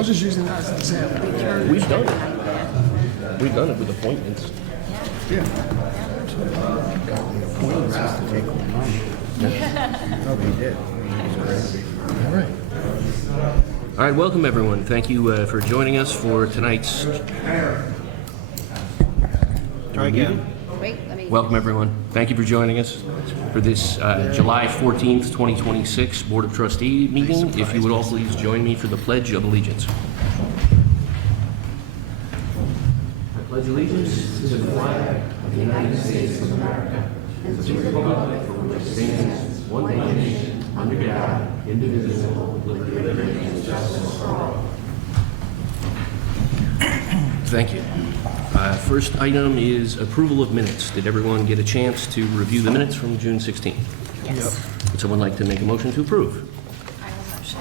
was just using that as an example. We've done it. We've done it with appointments. Yeah. Appointments used to take all night. No, they did. All right. All right, welcome everyone. Thank you for joining us for tonight's. Try again. Wait, let me. Welcome everyone. Thank you for joining us for this July 14th, 2026 Board of Trustee meeting. If you would all please join me for the Pledge of Allegiance. I pledge allegiance to the flag of the United States of America and to the republic for which it stands, one nation, under God, indivisible, with liberty and justice for all. Thank you. First item is approval of minutes. Did everyone get a chance to review the minutes from June 16th? Yes. Would someone like to make a motion to approve? I will motion.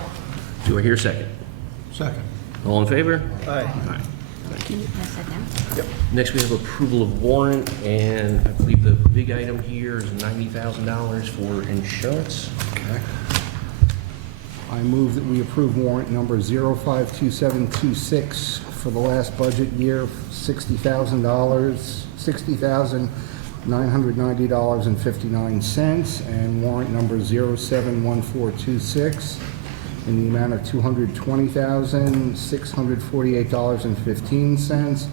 Do I hear a second? Second. All in favor? Aye. Thank you. I said no. Next, we have approval of warrant, and I believe the big item here is $90,000 for insurance. Okay. I move that we approve warrant number 052726 for the last budget year, $60,990.59, and warrant number 071426 in the amount of $220,648.15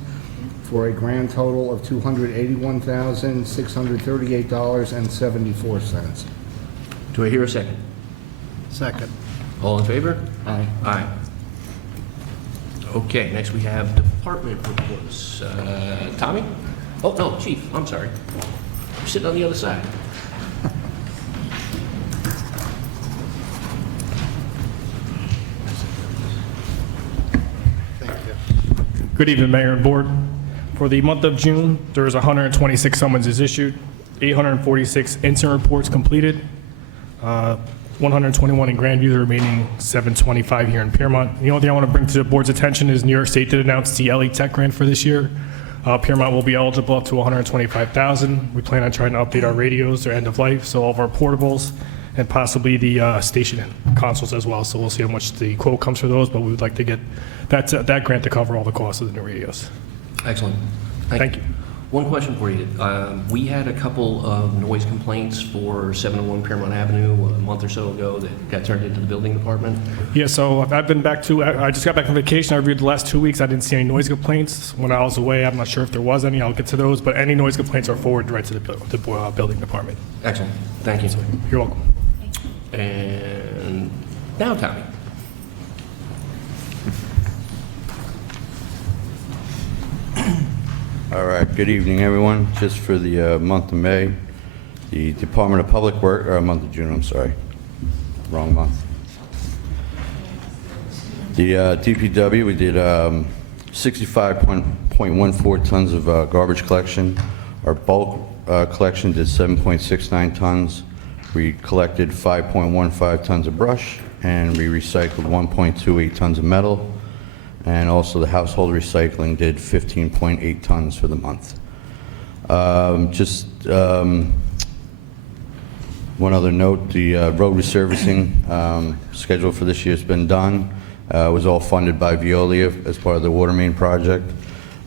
for a grand total of $281,638.74. Do I hear a second? Second. All in favor? Aye. Aye. Okay, next we have department reports. Tommy? Oh, no, Chief, I'm sorry. You're sitting on the other side. Thank you. Good evening, Mayor and Board. For the month of June, there was 126 summonses issued, 846 incident reports completed, 121 in Grandview, the remaining 725 here in Piermont. The only thing I want to bring to the Board's attention is New York State did announce the LE Tech grant for this year. Piermont will be eligible up to $125,000. We plan on trying to update our radios, their end of life, so all of our portables, and possibly the station consoles as well. So we'll see how much the quote comes for those, but we would like to get that grant to cover all the costs of the new radios. Excellent. Thank you. One question for you. We had a couple of noise complaints for 701 Piermont Avenue a month or so ago that got turned into the building department. Yeah, so I've been back to, I just got back from vacation. I reviewed the last 2 weeks. I didn't see any noise complaints. When I was away, I'm not sure if there was any. I'll get to those, but any noise complaints are forwarded right to the building department. Excellent. Thank you. You're welcome. And now, Tommy. All right, good evening, everyone. Just for the month of May, the Department of Public Work, or month of June, I'm sorry, wrong month. The DPW, we did 65.14 tons of garbage collection. Our bulk collection did 7.69 tons. We collected 5.15 tons of brush, and we recycled 1.28 tons of metal. And also the household recycling did 15.8 tons for the month. One other note, the road resurfacing schedule for this year has been done. It was all funded by Veolia as part of the water main project.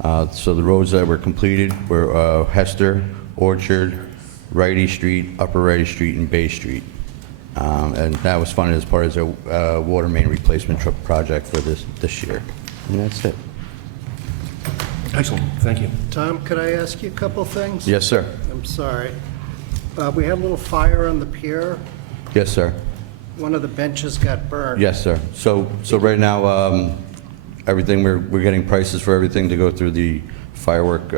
So the roads that were completed were Hester, Orchard, Righty Street, Upper Righty Street, and Bay Street. And that was funded as part of the water main replacement project for this year. And that's it. Excellent. Thank you. Tom, could I ask you a couple things? Yes, sir. I'm sorry. We had a little fire on the pier. Yes, sir. One of the benches got burned. Yes, sir. So right now, everything, we're getting prices for everything to go through the firework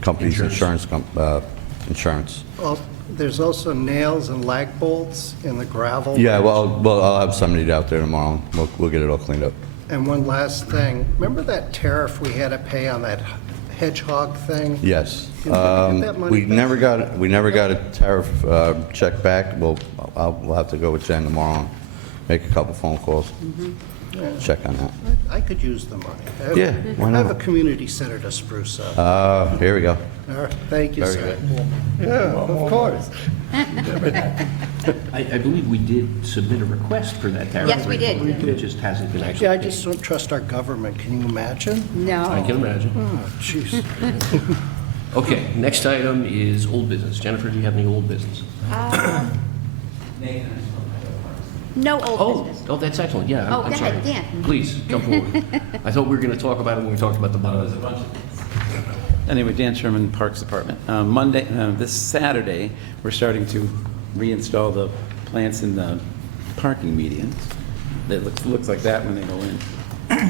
company's insurance. Well, there's also nails and lag bolts in the gravel. Yeah, well, I'll have somebody out there tomorrow. We'll get it all cleaned up. And one last thing. Remember that tariff we had to pay on that hedgehog thing? Yes. Did we get that money We back? never got a tariff check back. We'll have to go with Jen tomorrow and make a couple phone calls. check on that. I could use the money. Yeah, why I have a not? community center to spruce up. Here we go. All right, thank you, Very sir. good. Yeah, of course. I believe we did submit a request for that tariff. Yes, we did. It just hasn't been actually. Yeah, I just don't trust our government. Can you imagine? I can imagine. Oh, jeez. Okay, next item is old business. Jennifer, do you have any old business? No old Oh, business. oh, that's excellent, yeah. Oh, I'm go sorry. ahead, Dan. Please, come forward. I thought we were going to talk about it when we talked about the bond. Anyway, Dan Sherman, Parks Department. This Saturday, we're starting to reinstall the plants in the parking medians. It looks like that when they go in.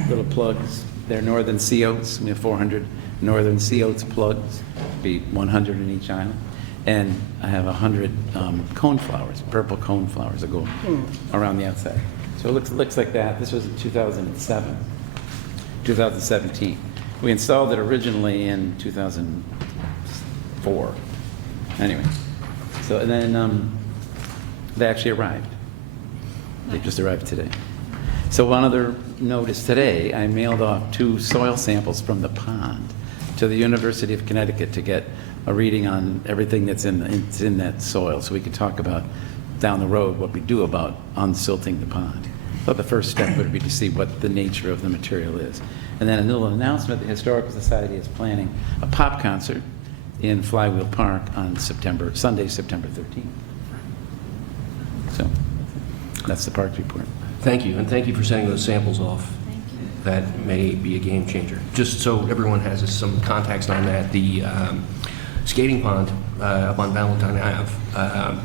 Little plugs. They're northern sea oats. We have 400 northern sea oats plugs, be 100 in each island. And I have 100 cone flowers, purple cone flowers that go around the outside. So it looks like that. This was in 2017. We installed it originally in 2004. Anyway, so and then they actually arrived. They just arrived today. So one other notice today, I mailed off 2 soil samples from the pond to the University of Connecticut to get a reading on everything that's in that soil, so we could talk about down the road what we do about unsilting the pond. So the first step would be to see what the nature of the material is. And then a little announcement, the Historical Society is planning a pop concert in Flywheel Park on Sunday, September 13th. So that's the parks report. Thank you, and thank you for sending those samples off. That may be a game changer. Just so everyone has some context on that, the skating pond up on Valentine Ave,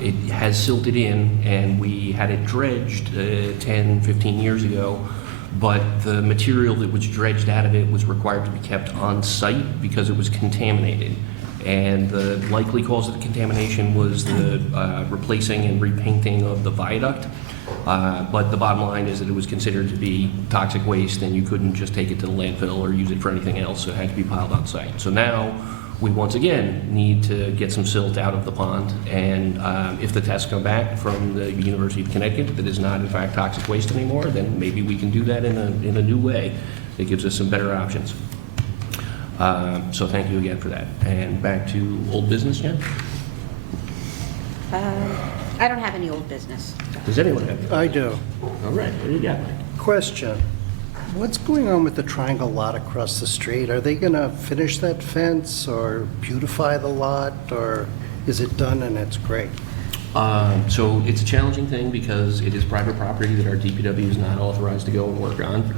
it has silted in, and we had it dredged 10, 15 years ago, but the material that was dredged out of it was required to be kept on site because it was contaminated. And the likely cause of the contamination was the replacing and repainting of the viaduct. But the bottom line is that it was considered to be toxic waste, and you couldn't just take it to the landfill or use it for anything else, so it had to be piled on site. So now, we once again need to get some silt out of the pond, and if the tests come back from the University of Connecticut that is not in fact toxic waste anymore, then maybe we can do that in a new way. It gives us some better options. So thank you again for that. And back to old business, Jen? I don't have any old business. Does anyone have? I do. All right, what do you got, Mike? Question. What's going on with the triangle lot across the street? Are they going to finish that fence or beautify the lot, or is it done and it's great? So it's a challenging thing because it is private property that our DPW is not authorized to go and work on.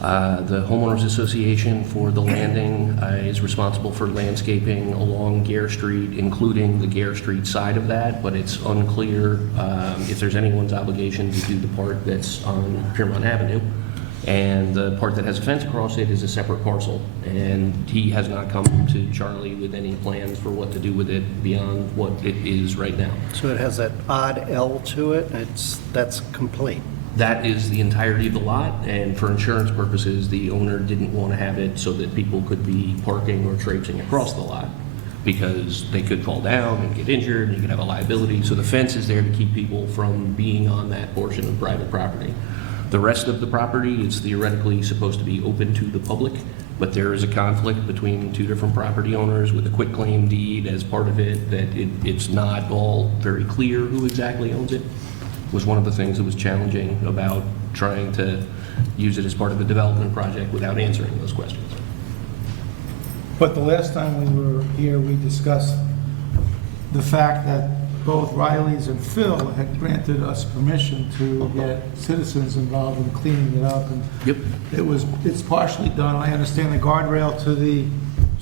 The homeowners association for the landing is responsible for landscaping along Gare Street, including the Gare Street side of that, but it's unclear if there's anyone's obligation to do the part that's on Piermont Avenue. And the part that has a fence across it is a separate parcel, and he has not come to Charlie with any plans for what to do with it beyond what it is right now. So it has that odd L to it, that's complete. That is the entirety of the lot, and for insurance purposes, the owner didn't want to have it so that people could be parking or traipsing across the lot, because they could fall down and get injured, and you could have a liability. So the fence is there to keep people from being on that portion of private property. The rest of the property is theoretically supposed to be open to the public, but there is a conflict between 2 different property owners with a quitclaim deed as part of it, that it's not all very clear who exactly owns it. Was one of the things that was challenging about trying to use it as part of the development project without answering those questions. But the last time we were here, we discussed the fact that both Riley's and Phil had granted us permission to get citizens involved in cleaning it up. And Yep. it's partially done. I understand the guardrail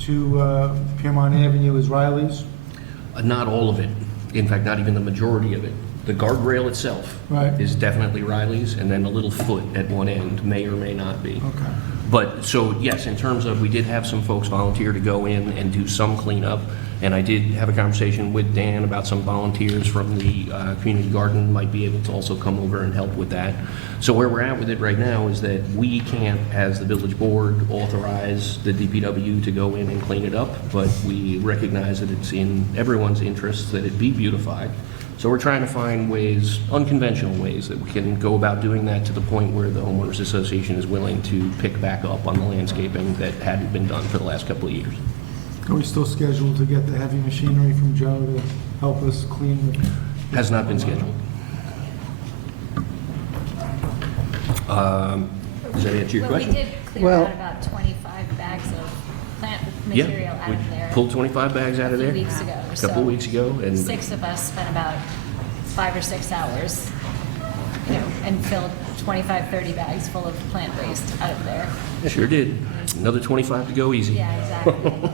to Piermont Avenue is Riley's. Not all of it. In fact, not even the majority of it. The guardrail itself Right. is definitely Riley's, and then a little foot at one end may or may not be. Okay. But, so, yes, in terms of, we did have some folks volunteer to go in and do some cleanup, and I did have a conversation with Dan about some volunteers from the community garden might be able to also come over and help with that. So where we're at with it right now is that we can't, as the village board, authorize the DPW to go in and clean it up, but we recognize that it's in everyone's interest that it be beautified. So we're trying to find ways, unconventional ways, that we can go about doing that to the point where the homeowners association is willing to pick back up on the landscaping that hadn't been done for the last couple of years. Are we still scheduled to get the heavy machinery from Joe to help us clean the... Has not been scheduled. Does that answer your Well, we question? did clear Well- out about 25 bags of plant Yeah, material out we of there. pulled 25 bags out of there. A few weeks ago. A couple So weeks ago, and 6 of us spent about 5 or 6 hours, and filled 25, 30 bags full of plant waste out of there. sure did. Another 25 to go, easy. Yeah, exactly.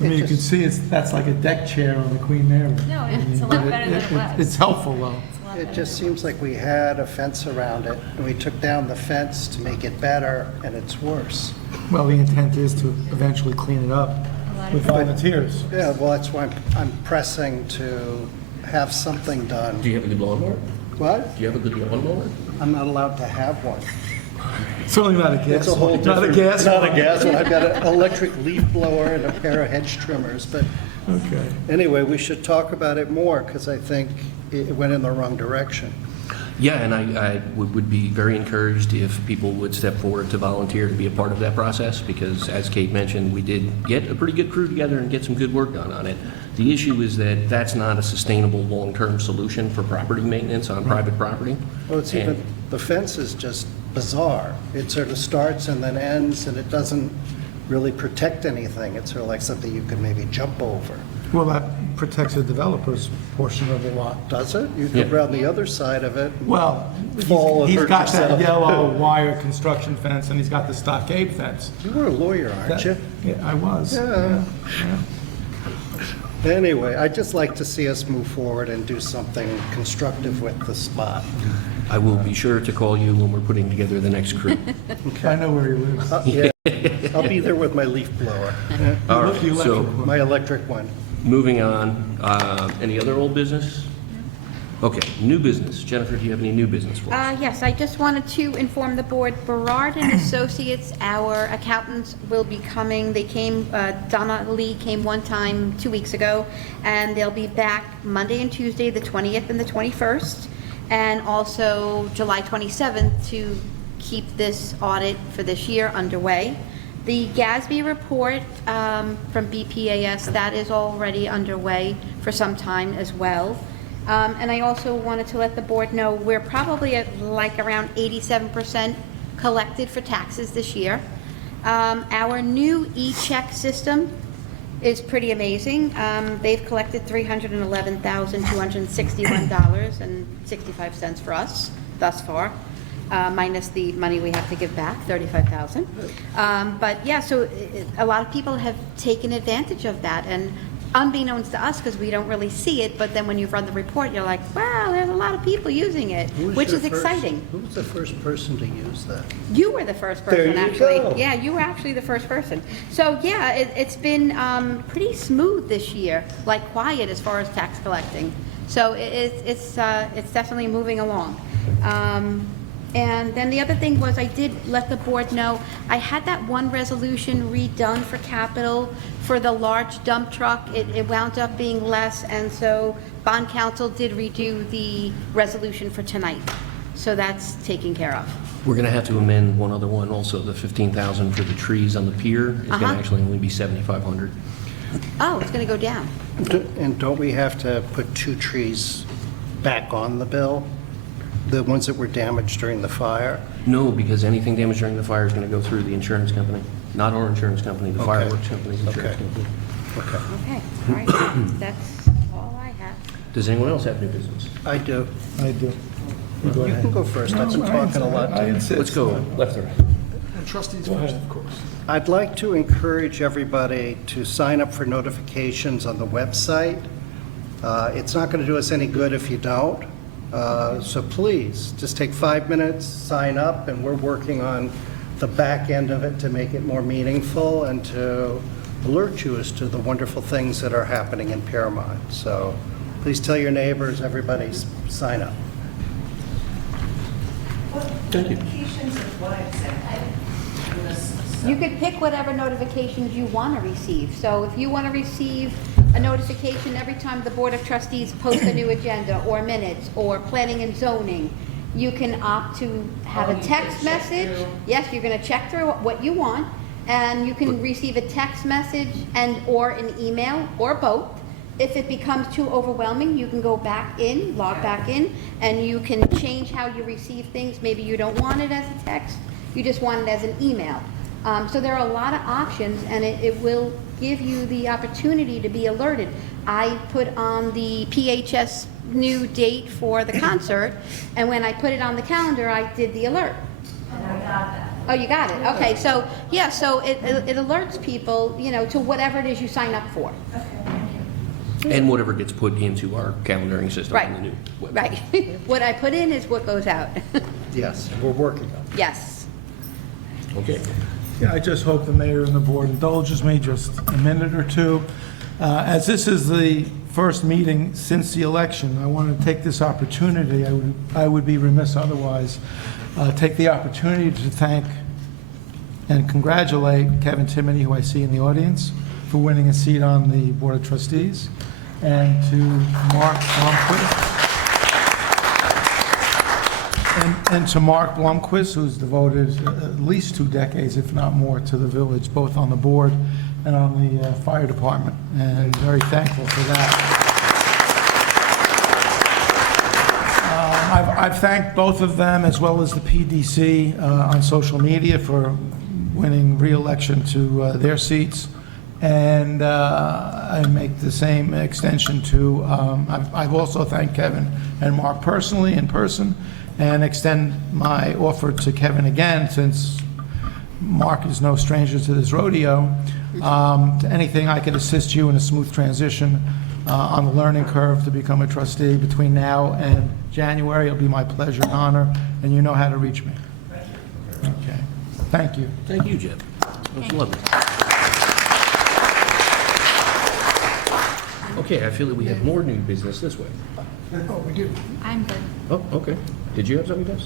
I mean, you can see that's like a deck chair on the Queen Mary. No, it's a lot better than it was. It's helpful, though. It's a lot It better just than it seems like we had a fence around it, and we took down the fence to make it better, and it's worse. Well, the intent is to eventually clean it up A lot of with people- volunteers. Yeah, well, that's why I'm pressing to have something done. Do you have a good lawnmower? What? Do you have a good lawnmower? I'm not allowed to have one. Certainly not a gas It's a whole one. Not a different- gas Not one. a gas one. I've got an electric leaf blower and a pair of hedge trimmers, but Okay. anyway, we should talk about it more, because I think it went in the wrong direction. Yeah, and I would be very encouraged if people would step forward to volunteer to be a part of that process, because as Kate mentioned, we did get a pretty good crew together and get some good work done on it. The issue is that that's not a sustainable long-term solution for property maintenance on private property. Well, it's even, the fence is just bizarre. It sort of starts and then ends, and it doesn't really protect anything. It's sort of like something you could maybe jump over. Well, that protects the developer's portion of the lot. Does it? You could Yeah. round the other side of it. Well, Fall and he's hurt got that yourself. yellow wire construction fence, and he's got the stockade fence. You were a lawyer, aren't you? Yeah, I was. Yeah. Yeah. Anyway, I'd just like to see us move forward and do something constructive with the spot. I will be sure to call you when we're putting together the next crew. I know where he lives. Yeah, I'll be there with my leaf blower, All Look, the right, so electric one. my electric one. moving on, any other old business? Okay, new business. Jennifer, do you have any new business for us? Yes, I just wanted to inform the board, Berard and Associates, our accountants, will be coming. They came, Donna Lee came one time 2 weeks ago, and they'll be back Monday and Tuesday, the 20th and the 21st, and also July 27th to keep this audit for this year underway. The GASB report from BPAS, that is already underway for some time as well. And I also wanted to let the board know, we're probably at like around 87% collected for taxes this year. Our new e-check system is pretty amazing. They've collected $311,261.65 for us thus far, minus the money we have to give back, $35,000. But yeah, so a lot of people have taken advantage of that, and unbeknownst to us, because we don't really see it, but then when you run the report, you're like, wow, there's a lot of people using it, Who was which your is first- exciting. Who was the first person to use that? You were the first There person, you actually. go. Yeah, you were actually the first person. So, yeah, it's been pretty smooth this year, like quiet as far as tax collecting. So it's definitely moving along. And then the other thing was, I did let the board know, I had that one resolution redone for capital for the large dump truck. It wound up being less, and so bond counsel did redo the resolution for tonight. So that's taken care of. We're going to have to amend one other one also. The $15,000 for the trees on the pier is going to actually only be $7,500. Oh, it's going to go down. And don't we have to put 2 trees back on the bill? The ones that were damaged during the fire? No, because anything damaged during the fire is going to go through the insurance company, not our insurance company, the Okay. fireworks company's insurance Okay. company. Okay. Okay, all right, that's all I have. Does anyone else have new business? I do. I do. You go You ahead. can go first. I've been talking a lot. I insist. Let's go left or right. And trustees Go first, ahead. of course. I'd like to encourage everybody to sign up for notifications on the website. It's not going to do us any good if you don't. So please, just take 5 minutes, sign up, and we're working on the back end of it to make it more meaningful and to alert you as to the wonderful things that are happening in Paramount. So please tell your neighbors, everybody, sign up. Thank you. You could pick whatever notifications you want to receive. So if you want to receive a notification every time the Board of Trustees posts a new agenda or minutes or planning and zoning. You can opt to have a text message. Yes, you're going to check through what you want, and you can receive a text message or an email or both. If it becomes too overwhelming, you can go back in, log back in, and you can change how you receive things. Maybe you don't want it as a text, you just want it as an email. So there are a lot of options, and it will give you the opportunity to be alerted. I put on the PHS new date for the concert, and when I put it on the calendar, I did the alert. And I got that. Oh, you got it? Okay, so, yeah, so it alerts people, you know, to whatever it is you sign up for. Okay, thank you. And whatever gets put into our calendaring system Right, on the new website. right. What I put in is what goes out. Yes, we're working on it. Yes. Okay. Yeah, I just hope the mayor and the board indulges me just a minute or two. As this is the first meeting since the election, I want to take this opportunity, I would be remiss otherwise, take the opportunity to thank and congratulate Kevin Timoney, who I see in the audience, for winning a seat on the Board of Trustees, and to Mark Blomquist. And to Mark Blomquist, who's devoted at least 2 decades, if not more, to the village, both on the board and on the fire department, and very thankful for that. I've thanked both of them, as well as the PDC on social media, for winning re-election to their seats. And I make the same extension to, I've also thanked Kevin and Mark personally, in person, and extend my offer to Kevin again, since Mark is no stranger to this rodeo. To anything I can assist you in a smooth transition on the learning curve to become a trustee between now and January, it'll be my pleasure and honor, and you know how to reach me. Okay. Thank you. Thank you, Jeff. That was lovely. Okay, I feel that we have more new business this way. Oh, we do. I'm good. Oh, okay. Did you have something, Des?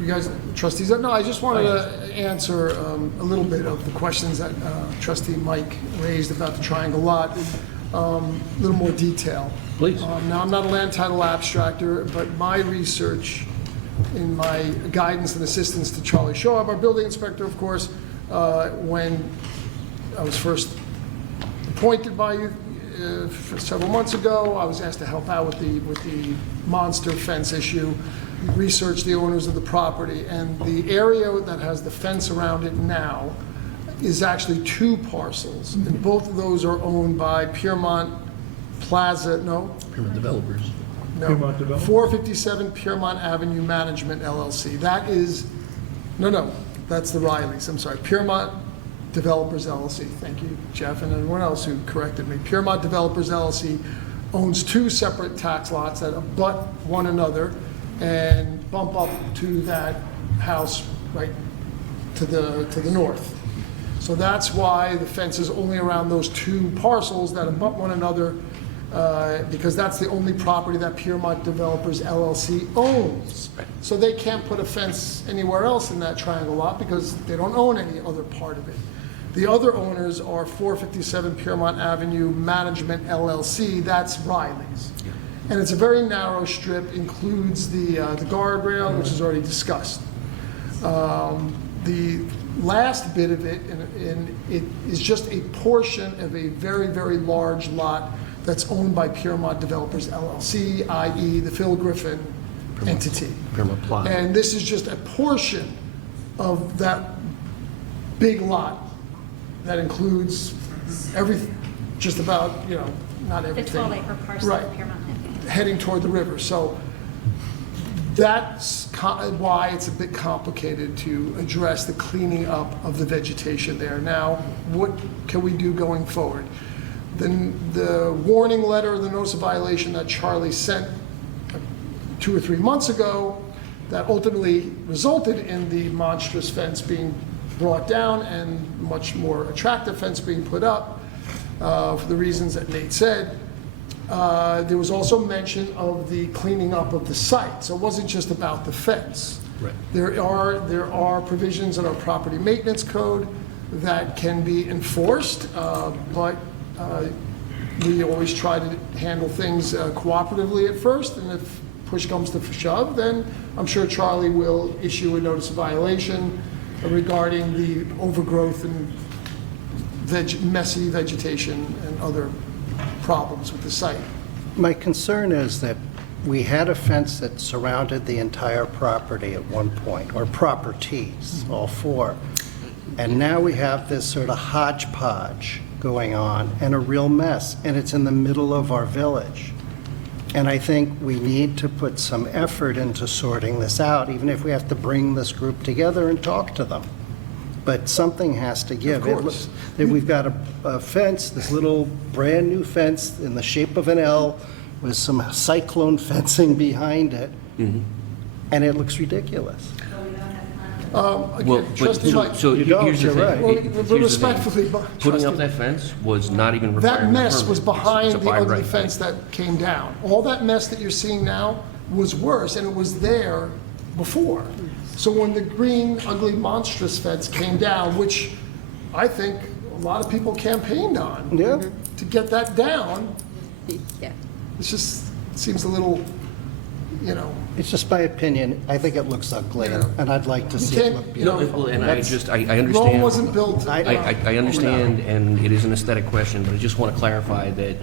You guys, trustees, no, I just wanted to answer a little bit of the questions that trustee Mike raised about the Triangle lot, a little more detail. Please. Now, I'm not a land title abstractor, but my research in my guidance and assistance to Charlie Shaw, our building inspector, of course, when I was first appointed by you for several months ago, I was asked to help out with the monster fence issue, research the owners of the property, and the area that has the fence around it now is actually 2 parcels, and both of those are owned by Piermont Plaza, Pyramid Developers. Piermont Development? 457 Piermont Avenue Management LLC. That is, that's the Rileys, I'm sorry, Piermont Developers LLC. Thank you, Jeff, and everyone else who corrected me. Piermont Developers LLC owns 2 separate tax lots that abut one another and bump up to that house right to the north. So that's why the fence is only around those 2 parcels that abut one another, because that's the only property that Piermont Developers LLC owns. So they can't put a fence anywhere else in that triangle lot because they don't own any other part of it. The other owners are 457 Piermont Avenue Management LLC, that's Riley's. And it's a very narrow strip, includes the guardrail, which is already discussed. The last bit of it, and it is just a portion of a very, very large lot that's owned by Piermont Developers LLC, i.e. the Phil Griffin entity. Piermont Plaza. And this is just a portion of that big lot that includes everything, just about, not The everything. 12-acre parcel Right. of Piermont. Heading toward the river. So that's why it's a bit complicated to address the cleaning up of the vegetation there. Now, what can we do going forward? The warning letter, the notice of violation that Charlie sent 2 or 3 months ago, that ultimately resulted in the monstrous fence being brought down and much more attractive fence being put up, for the reasons that Nate said. There was also mention of the cleaning up of the site, so it wasn't just about the fence. Right. There are provisions in our property maintenance code that can be enforced, but we always try to handle things cooperatively at first, and if push comes to shove, then I'm sure Charlie will issue a notice of violation regarding the overgrowth and messy vegetation and other problems with the site. My concern is that we had a fence that surrounded the entire property at one point, or properties, all four. And now we have this sort of hodgepodge going on and a real mess, and it's in the middle of our village. And I think we need to put some effort into sorting this out, even if we have to bring this group together and talk to them. But something has to give. Of course. It looks that we've got a fence, this little brand-new fence in the shape of an L with some cyclone fencing behind it, and it looks ridiculous. Again, trustee Mike, so You don't, here's the you're thing. right. Well, Here's the thing. respectfully, Putting up trustee- that fence was not even requiring that a mess permit. was behind It's a the by ugly right fence thing. that came down. All that mess that you're seeing now was worse, and it was there before. So when the green, ugly, monstrous fence came down, which I think a lot of people campaigned on Yeah. to get that down, Yeah. it just seems a little, you know, It's just my opinion. I think it looks ugly, and I'd like to you see it can't, look you know, beautiful. Well, and I that's- just, I Rome understand. wasn't built. I understand, and it is an aesthetic question, but I just want to clarify that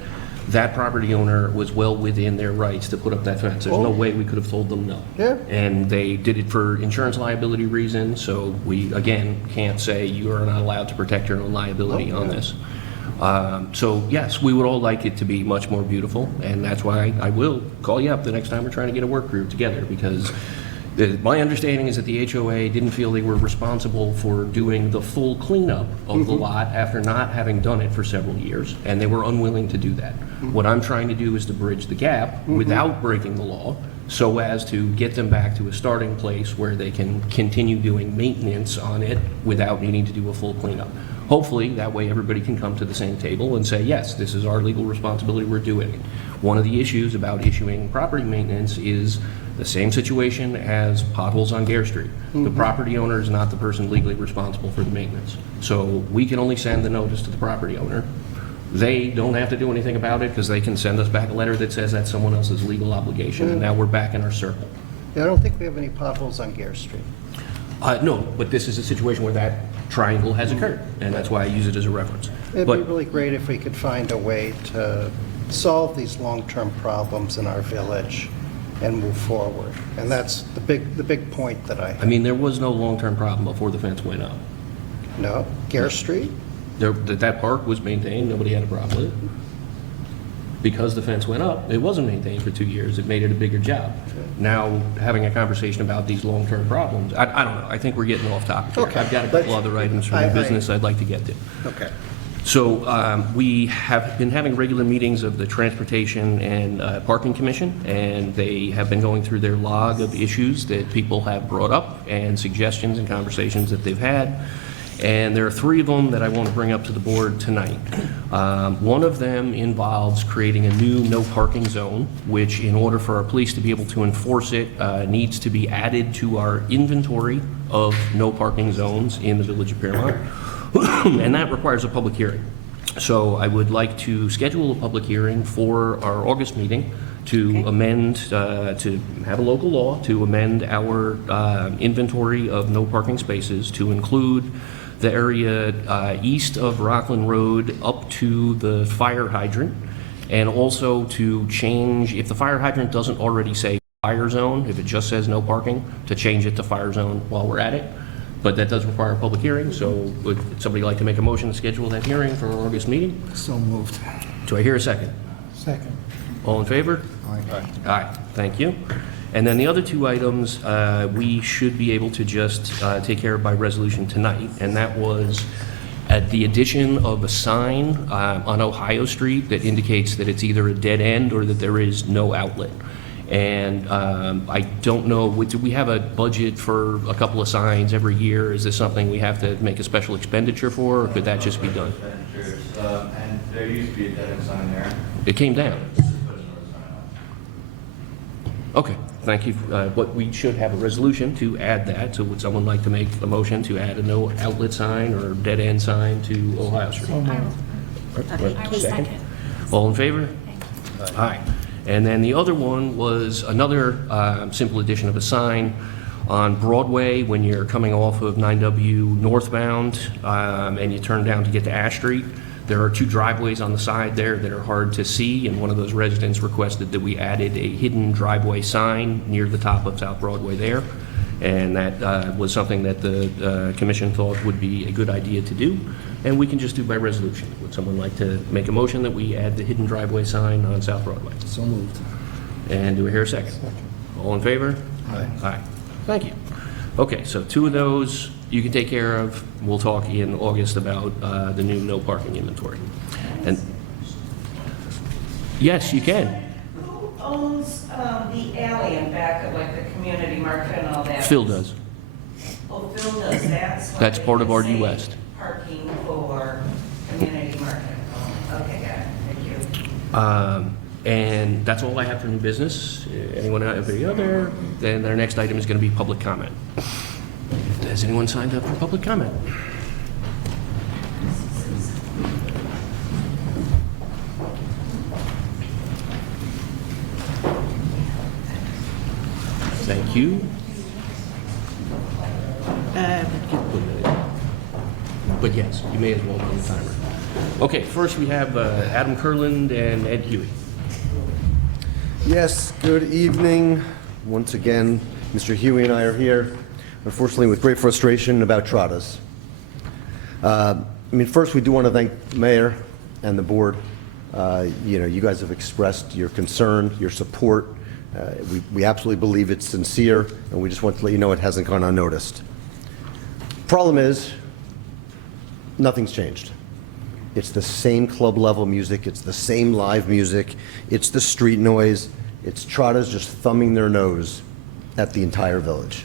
that property owner was well within their rights to put up that fence. There's no way we could have told them no. Yeah. And they did it for insurance liability reasons, so we, again, can't say you are not allowed to protect your own liability on this. So, yes, we would all like it to be much more beautiful, and that's why I will call you up the next time we're trying to get a work group together, because my understanding is that the HOA didn't feel they were responsible for doing the full cleanup of the lot after not having done it for several years, and they were unwilling to do that. What I'm trying to do is to bridge the gap without breaking the law, so as to get them back to a starting place where they can continue doing maintenance on it without needing to do a full cleanup. Hopefully, that way everybody can come to the same table and say, yes, this is our legal responsibility, we're doing it. One of the issues about issuing property maintenance is the same situation as potholes on Gare Street. The property owner is not the person legally responsible for the maintenance. So we can only send the notice to the property owner. They don't have to do anything about it because they can send us back a letter that says that's someone else's legal obligation, and now we're back in our circle. Yeah, I don't think we have any potholes on Gare Street. No, but this is a situation where that triangle has occurred, and that's why I use it as a reference. It'd be But really great if we could find a way to solve these long-term problems in our village and move forward. And that's the big point that I I have. mean, there was no long-term problem before the fence went up. No, Gare Street? That park was maintained, nobody had a problem with it. Because the fence went up, it wasn't maintained for 2 years, it made it a bigger job. Now, having a conversation about these long-term problems, I don't know, I think we're getting off topic here. Okay, I've got a but couple other items from I- the business I'd like to get to. Okay. So we have been having regular meetings of the Transportation and Parking Commission, and they have been going through their log of issues that people have brought up and suggestions and conversations that they've had. And there are 3 of them that I want to bring up to the board tonight. One of them involves creating a new no parking zone, which in order for our police to be able to enforce it, needs to be added to our inventory of no parking zones in the Village of Piermont. And that requires a public hearing. So I would like to schedule a public hearing for our August meeting to amend, to have a local law to amend our inventory of no parking spaces to include the area east of Rockland Road up to the fire hydrant, and also to change, if the fire hydrant doesn't already say fire zone, if it just says no parking, to change it to fire zone while we're at it. But that does require a public hearing, so would somebody like to make a motion to schedule that hearing for our August meeting? So moved. Do I hear a second? Second. All in favor? Aye, thank you. And then the other 2 items, we should be able to just take care of by resolution tonight, and that was at the addition of a sign on Ohio Street that indicates that it's either a dead end or that there is no outlet. And I don't know, do we have a budget for a couple of signs every year? Is this something we have to make a special expenditure for, or could that just be done? And there used to be a dead end sign there. It came down. Put another sign up. Okay, thank you. But we should have a resolution to add that. So would someone like to make a motion to add a no outlet sign or dead end sign to Ohio Street? So moved. I will second. All in favor? Aye. And then the other one was another simple addition of a sign on Broadway when you're coming off of 9W northbound and you turn down to get to Ash Street. There are two driveways on the side there that are hard to see, and one of those residents requested that we added a hidden driveway sign near the top of South Broadway there. And that was something that the commission thought would be a good idea to do, and we can just do by resolution. Would someone like to make a motion that we add the hidden driveway sign on South Broadway? So moved. And do we hear a second? All in favor? Aye. Aye. Thank you. Okay, so two of those you can take care of. We'll talk in August about the new no parking inventory. And yes, you can. Who owns the alley in back of like the community market and all that? Phil does. Oh, Phil does, That's why part of they RD say West. Parking for community market. Okay, got it, thank you. And that's all I have for new business. Anyone have any other? Then our next item is going to be public comment. Has anyone signed up for public comment? Thank you. But yes, you may as well run the timer. Okay, first we have Adam Kurland and Ed Huey. Yes, good evening. Once again, Mr. Huey and I are here, unfortunately with great frustration about Trotta's. First we do want to thank the mayor and the board. You guys have expressed your concern, your support. We absolutely believe it's sincere, and we just want to let you know it hasn't gone unnoticed. Problem is, nothing's changed. It's the same club level music, it's the same live music, it's the street noise, it's Trotta's just thumbing their nose at the entire village.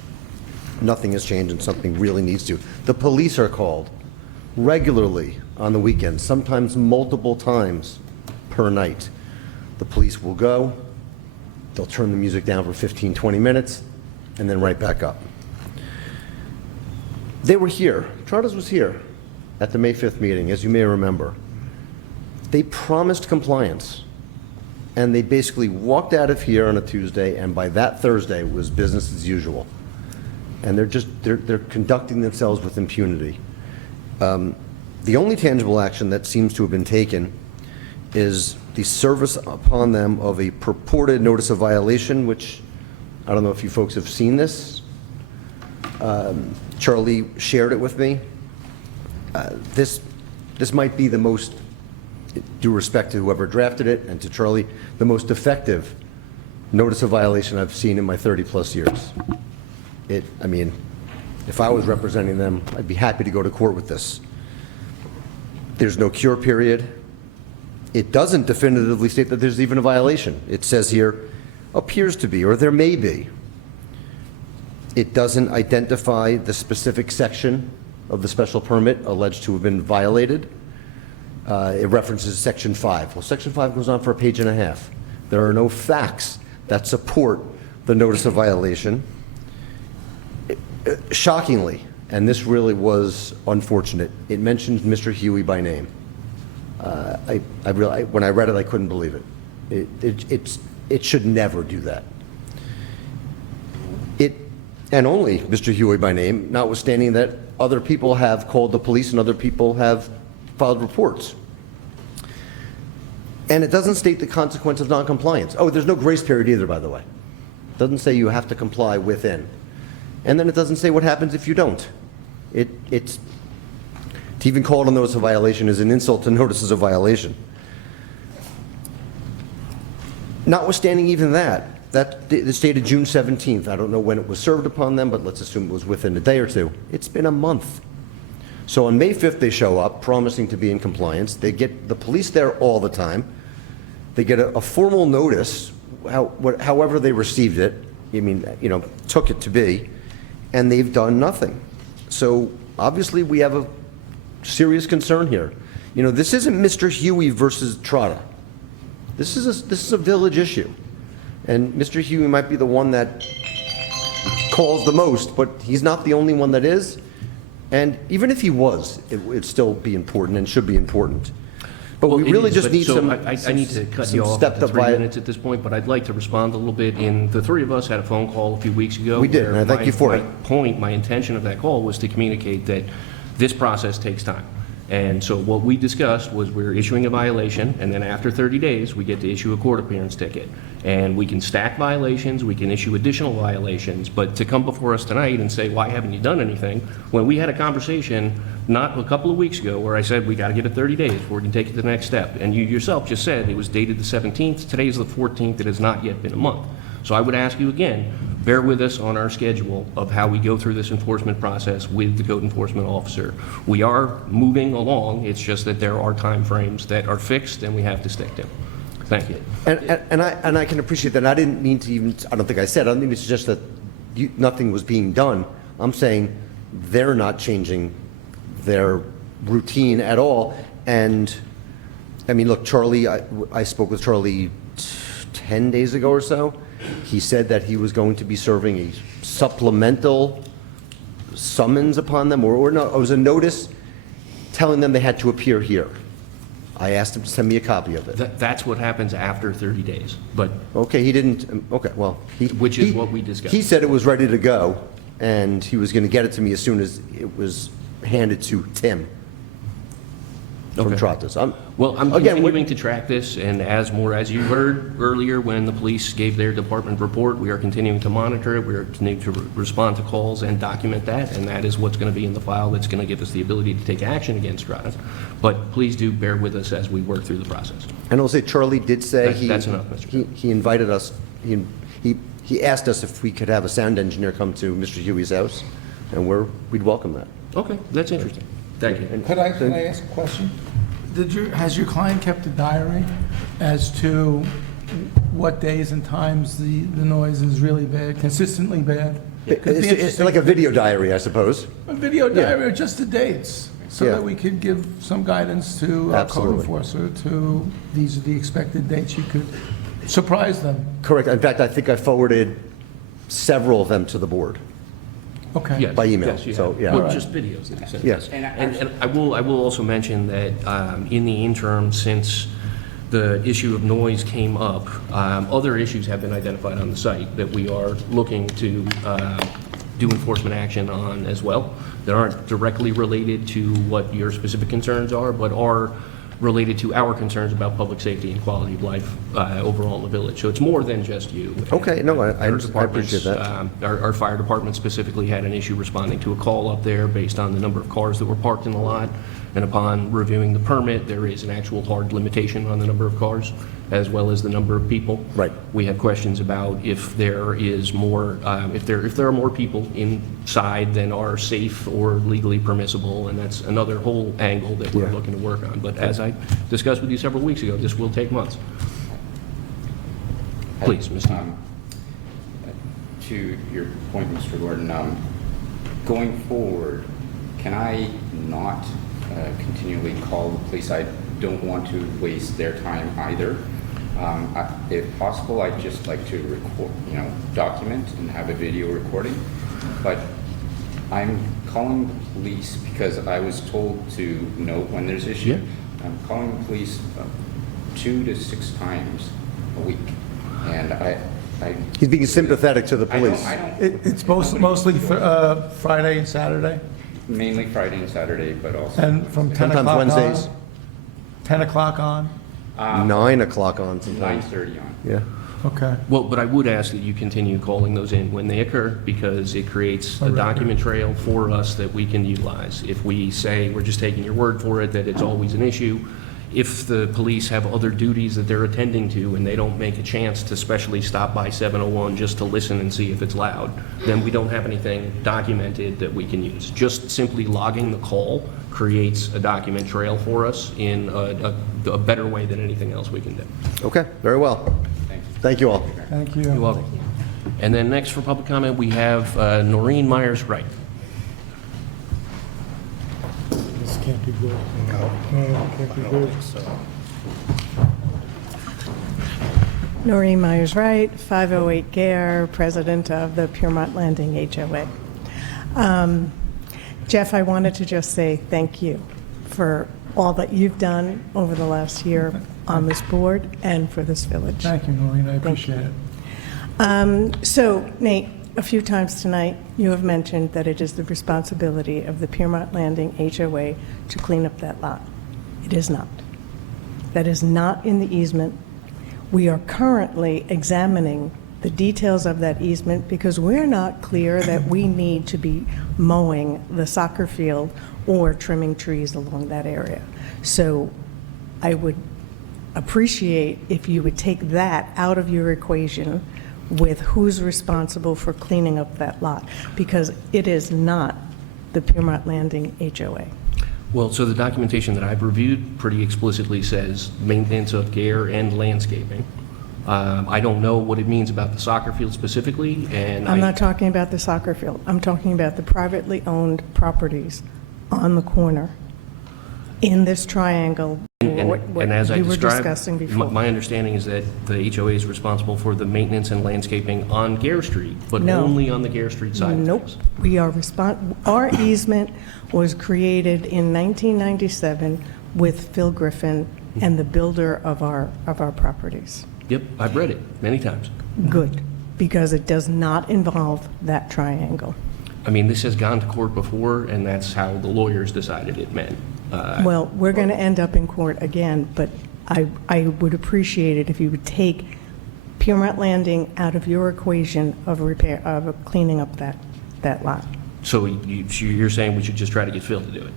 Nothing has changed and something really needs to. The police are called regularly on the weekends, sometimes multiple times per night. The police will go, they'll turn the music down for 15, 20 minutes, and then right back up. They were here, Trotta's was here at the May 5th meeting, as you may remember. They promised compliance, and they basically walked out of here on a Tuesday, and by that Thursday was business as usual. And they're conducting themselves with impunity. The only tangible action that seems to have been taken is the service upon them of a purported notice of violation, which I don't know if you folks have seen this. Charlie shared it with me. This might be the most, due respect to whoever drafted it and to Charlie, the most effective notice of violation I've seen in my 30-plus years. If I was representing them, I'd be happy to go to court with this. There's no cure period. It doesn't definitively state that there's even a violation. It says here, appears to be, or there may be. It doesn't identify the specific section of the special permit alleged to have been violated. It references Section 5. Well, Section 5 goes on for a page and a half. There are no facts that support the notice of violation. Shockingly, and this really was unfortunate, it mentioned Mr. Huey by name. When I read it, I couldn't believe it. It should never do that. And only Mr. Huey by name, notwithstanding that other people have called the police and other people have filed reports. And it doesn't state the consequence of noncompliance. Oh, there's no grace period either, by the way. It doesn't say you have to comply within. And then it doesn't say what happens if you don't. To even call it a notice of violation is an insult to notices of violation. Notwithstanding even that it's dated June 17th. I don't know when it was served upon them, but let's assume it was within a day or two. It's been a month. So on May 5th, they show up promising to be in compliance. They get the police there all the time. They get a formal notice, however they received it, took it to be, and they've done nothing. So obviously we have a serious concern here. This isn't Mr. Huey versus Trotta. This is a village issue. And Mr. Huey might be the one that calls the most, but he's not the only one that is. And even if he was, it would still be important and should be important. But Well, we it really is, just but- need so some. I need to cut you some off stepped at the up 3 vi- minutes at this point, but I'd like to respond a little bit. And the three of us had a phone call a few weeks ago. We did, where and I thank my- you for it. My intention of that call was to communicate that this process takes time. And so what we discussed was we're issuing a violation, and then after 30 days, we get to issue a court appearance ticket. And we can stack violations, we can issue additional violations, but to come before us tonight and say, why haven't you done anything? When we had a conversation not a couple of weeks ago where I said, we got to give it 30 days before we can take it to the next step. And you yourself just said it was dated the 17th, today's the 14th, it has not yet been a month. So I would ask you again, bear with us on our schedule of how we go through this enforcement process with the code enforcement officer. We are moving along, it's just that there are timeframes that are fixed and we have to stick to. Thank you. And I can appreciate that. And I didn't mean to even, I don't think I said, I don't think it's just that nothing was being done. I'm saying they're not changing their routine at all. And, I mean, look, Charlie, I spoke with Charlie 10 days ago or so. He said that he was going to be serving a supplemental summons upon them, or no, it was a notice telling them they had to appear here. I asked him to send me a copy of it. That's what happens after 30 days, but Okay, he didn't, okay, well, Which is what we discussed. He said it was ready to go, and he was going to get it to me as soon as it was handed to Tim from Okay. Tratas. Well, I'm Again, continuing to track this, and as you heard earlier when the police gave their department report, we are continuing to monitor it, we are continuing to respond to calls and document that, and that is what's going to be in the file that's going to give us the ability to take action against Stratas. But please do bear with us as we work through the process. And I'll say Charlie did say That's enough, Mr. Chairman. he invited us, he asked us if we could have a sound engineer come to Mr. Huey's house, and we'd welcome that. Okay, that's interesting. Thank you. Could I ask a question? Has your client kept a diary as to what days and times the noise is really bad, consistently bad? Could be It's interesting. like a video diary, I suppose. A video diary or just the dates, so Yeah. that we could give some guidance to our code Absolutely. enforcer to, these are the expected dates, you could surprise them. Correct. In fact, I think I forwarded several of them to the board. Okay. Yes, By email, yes, you so, have. yeah. Well, All right. just videos that you sent. Yes. And I will also mention that in the interim, since the issue of noise came up, other issues have been identified on the site that we are looking to do enforcement action on as well, that aren't directly related to what your specific concerns are, but are related to our concerns about public safety and quality of life overall in the village. So it's more than just you. Okay, no, I Our appreciate that. departments, Our fire department specifically had an issue responding to a call up there based on the number of cars that were parked in the lot. And upon reviewing the permit, there is an actual hard limitation on the number of cars, as well as the number of people. Right. We have questions about if there is more, if there are more people inside than are safe or legally permissible, and that's another whole angle that we're Yeah. looking to work on. But as I discussed with you several weeks ago, this will take months. Please, Mr. To your point, Mr. Gordon, going forward, can I not continually call the police? I don't want to waste their time either. If possible, I'd just like to record, document and have a video recording. But I'm calling the police because I was told to note when there's issue. Yeah. I'm calling the police 2 to 6 times a week, and I He's being sympathetic to the I don't- police. I don't. It's mostly Friday and Saturday, Mainly Friday and Saturday, but also. and from 10 Sometimes o'clock on? Wednesdays. 10 o'clock on? 9 o'clock on sometimes. 9:30 on. Yeah. Okay. Well, but I would ask that you continue calling those in when they occur, because it creates a record. document trail for us that we can utilize. If we say, we're just taking your word for it, that it's always an issue, if the police have other duties that they're attending to and they don't make a chance to specially stop by 701 just to listen and see if it's loud, then we don't have anything documented that we can use. Just simply logging the call creates a document trail for us in a better way than anything else we can do. Okay, very well. Thank you all. Thank you. You're welcome. And then next for public comment, we have Noreen Myers-Wright. This can't be good. No, can't be good. Noreen Myers-Wright, 508 Gare, president of the Piermont Landing HOA. Jeff, I wanted to just say thank you for all that you've done over the last year on this board and for this village. Thank you, Noreen, I appreciate it. So, Nate, a few times tonight, you have mentioned that it is the responsibility of the Piermont Landing HOA to clean up that lot. It is not. That is not in the easement. We are currently examining the details of that easement because we're not clear that we need to be mowing the soccer field or trimming trees along that area. So I would appreciate if you would take that out of your equation with who's responsible for cleaning up that lot, because it is not the Piermont Landing HOA. Well, so the documentation that I've reviewed pretty explicitly says maintenance of care and landscaping. I don't know what it means about the soccer field specifically, and I'm not talking about the soccer field. I'm talking about the privately owned properties on the corner in this triangle, what and as I you were described, discussing before. my understanding is that the HOA is responsible for the maintenance and landscaping on Gare Street, but No. only on the Gare Street side. of Nope. things. We are our easement was created in 1997 with Phil Griffin and the builder of our properties. Yep, I've read it many times. Good, because it does not involve that triangle. I mean, this has gone to court before, and that's how the lawyers decided it meant. Well, we're going to end up in court again, but I would appreciate it if you would take Piermont Landing out of your equation of cleaning up that lot. So you're saying we should just try to get Phil to do it?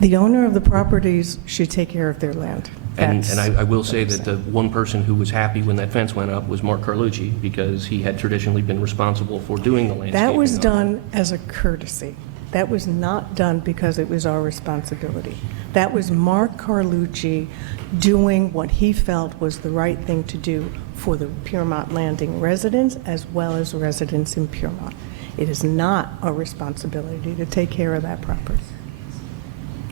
The owner of the properties should take care of their land. And That's I will say what I'm that the one person who was happy when that fence went up was Mark Carlucci, because he had traditionally been responsible for doing the landscaping. That was on done as a courtesy. That was not done because it was our responsibility. That was Mark Carlucci doing what he felt was the right thing to do for the Piermont Landing residents as well as residents in Piermont. It is not our responsibility to take care of that property.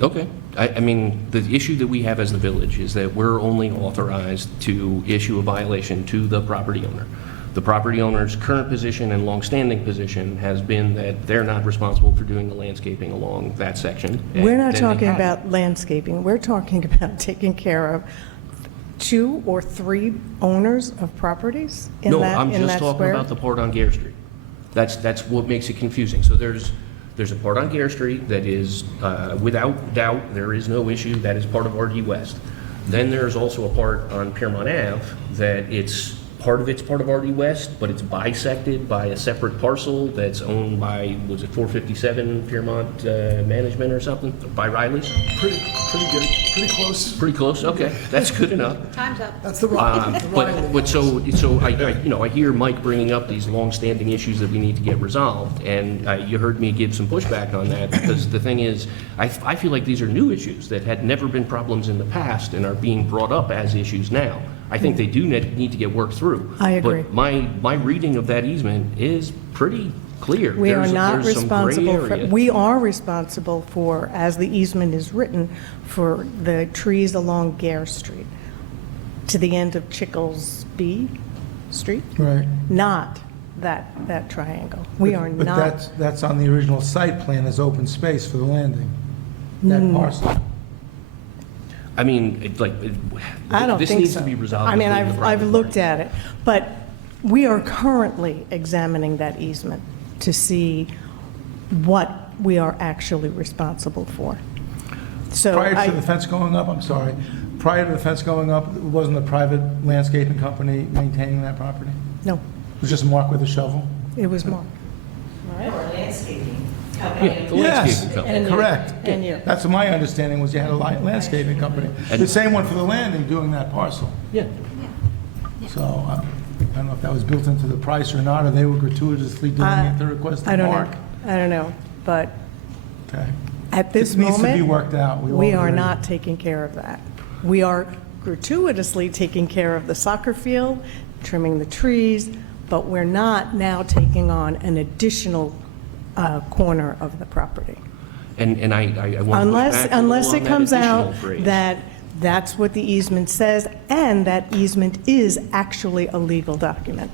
Okay. I mean, the issue that we have as the village is that we're only authorized to issue a violation to the property owner. The property owner's current position and longstanding position has been that they're not responsible for doing the landscaping along that section. and We're not then they talking haven't. about landscaping. We're talking about taking care of 2 or 3 owners of properties in No, that I'm in just that talking square. about the part on Gare Street. That's what makes it confusing. So there's a part on Gare Street that is, without doubt, there is no issue, that is part of RD West. Then there's also a part on Piermont Ave that part of it's part of RD West, but it's bisected by a separate parcel that's owned by, was it 457 Piermont Management or something, by Riley's? Pretty good, pretty close. Pretty close, okay, that's good enough. Time's up. That's the Riley. But so I hear Mike bringing up these long-standing issues that we need to get resolved, and you heard me give some pushback on that, because the thing is, I feel like these are new issues that had never been problems in the past and are being brought up as issues now. I think they do need to get worked through. I agree. But my reading of that easement is pretty clear. We are There's not some gray responsible for, area. we are responsible for, as the easement is written, for the trees along Gare Street to the end of Chicklesby Street, Right. not that triangle. We are But not, that's on the original site plan as open space for the landing, that parcel. I mean, I don't think so. this needs to be resolved. I mean, between the I've property looked at it, but we are currently examining that easement to see what we are actually responsible for. So Prior to the fence going up, I'm sorry, prior to the fence going up, wasn't a private landscaping company maintaining that property? No, It was just Mark with a shovel? it was Mark. Or landscaping Yeah, company. the Yes, landscaping company. And you. correct. And you. That's my understanding, was you had a landscaping company. The same one for the landing doing that parcel. Yeah. So I don't know if that was built into the price or not, or they were gratuitously doing it at the request I of don't Mark. know. I don't know, but Okay. at this It needs moment. to be worked out. We We all are agree. not taking care of that. We are gratuitously taking care of the soccer field, trimming the trees, but we're not now taking on an additional corner of the property. And I want to push back a little Unless on it that comes out additional phrase. that that's what the easement says, and that easement is actually a legal document.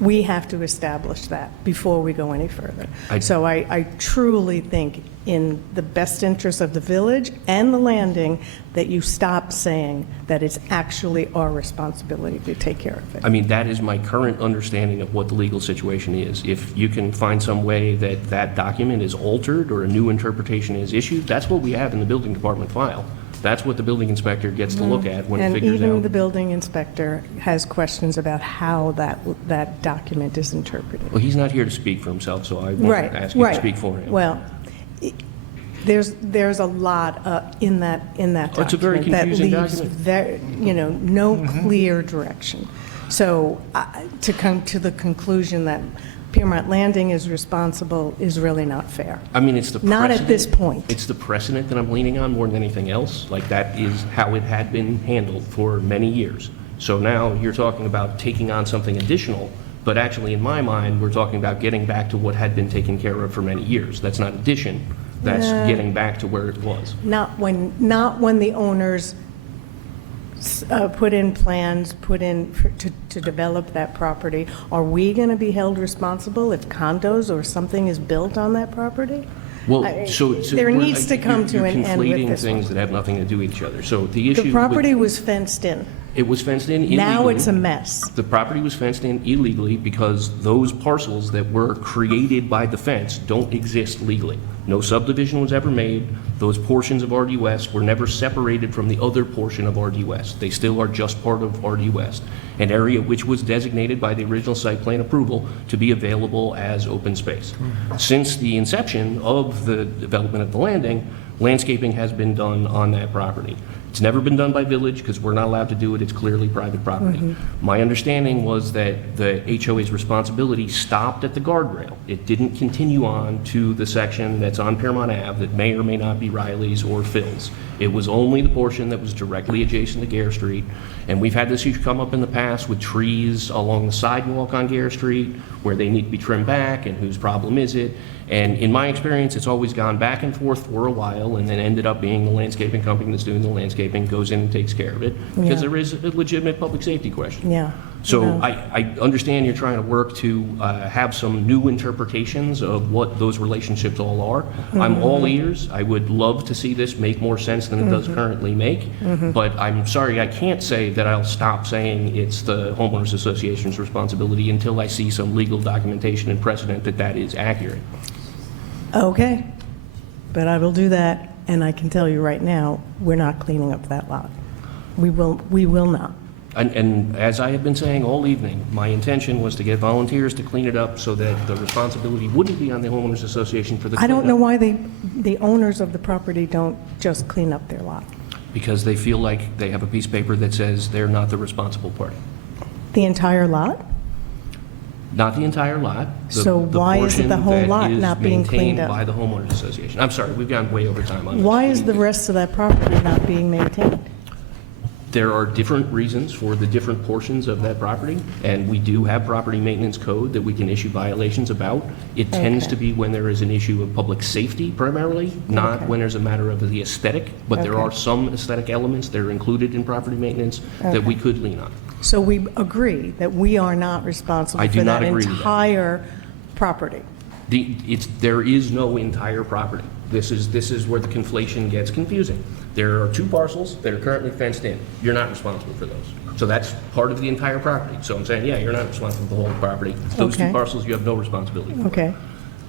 We have to establish that before we go any further. I- So I truly think in the best interest of the village and the landing that you stop saying that it's actually our responsibility to take care of it. I mean, that is my current understanding of what the legal situation is. If you can find some way that that document is altered or a new interpretation is issued, that's what we have in the building department file. That's what the building inspector gets to look at when it And figures even out. the building inspector has questions about how that document is interpreted. Well, he's not here to speak for himself, so I won't Right, ask you to right. speak for him. Well, there's a lot in that document. Oh, it's a very confusing that leaves document. no clear direction. So to come to the conclusion that Piermont Landing is responsible is really not fair. I mean, it's the precedent. Not at this point. It's the precedent that I'm leaning on more than anything else. Like, that is how it had been handled for many years. So now you're talking about taking on something additional, but actually, in my mind, we're talking about getting back to what had been taken care of for many years. That's not addition, that's getting back to where it was. Not when the owners put in plans, to develop that property. Are we going to be held responsible if condos or something is built on that property? Well, There needs to come to an end with You're conflating this things one. that have nothing to do with each other. So the issue The with- property was fenced in. It was fenced in illegally. Now it's a mess. The property was fenced in illegally because those parcels that were created by the fence don't exist legally. No subdivision was ever made. Those portions of RD West were never separated from the other portion of RD West. They still are just part of RD West, an area which was designated by the original site plan approval to be available as open space. Since the inception of the development of the landing, landscaping has been done on that property. It's never been done by village because we're not allowed to do it. It's clearly private property. My understanding was that the HOA's responsibility stopped at the guardrail. It didn't continue on to the section that's on Piermont Ave that may or may not be Riley's or Phil's. It was only the portion that was directly adjacent to Gare Street. And we've had this issue come up in the past with trees along the sidewalk on Gare Street where they need to be trimmed back and whose problem is it. And in my experience, it's always gone back and forth for a while and then ended up being the landscaping company that's doing the landscaping goes in and takes care of it because Yeah. there is a legitimate public safety question. Yeah. So No. I understand you're trying to work to have some new interpretations of what those relationships all are. I'm all ears. I would love to see this make more sense than it does currently make. But I'm sorry, I can't say that I'll stop saying it's the homeowners association's responsibility until I see some legal documentation and precedent that that is accurate. Okay, but I will do that, and I can tell you right now, we're not cleaning up that lot. We will not. And as I have been saying all evening, my intention was to get volunteers to clean it up so that the responsibility wouldn't be on the homeowners association for the I don't know cleanup. why the owners of the property don't just clean up their lot. Because they feel like they have a piece of paper that says they're not the responsible party. The entire lot? Not the entire lot. So why is it the whole portion lot that is not being cleaned up? maintained by the homeowners association. I'm sorry, we've gone way over time on this. Why is the rest of that property not being maintained? There are different reasons for the different portions of that property, and we do have property maintenance code that we can issue violations about. It tends Okay. to be when there is an issue of public safety primarily, not Okay. when there's a matter of the aesthetic, but there Okay. are some aesthetic elements that are included in property maintenance that we could lean on. So we agree that we are not responsible I do for not that agree with that. entire property. There is no entire property. This is where the conflation gets confusing. There are two parcels that are currently fenced in. You're not responsible for those. So that's part of the entire property. So I'm saying, yeah, you're not responsible for the whole property. Those two Okay. parcels, you have no responsibility for. Okay,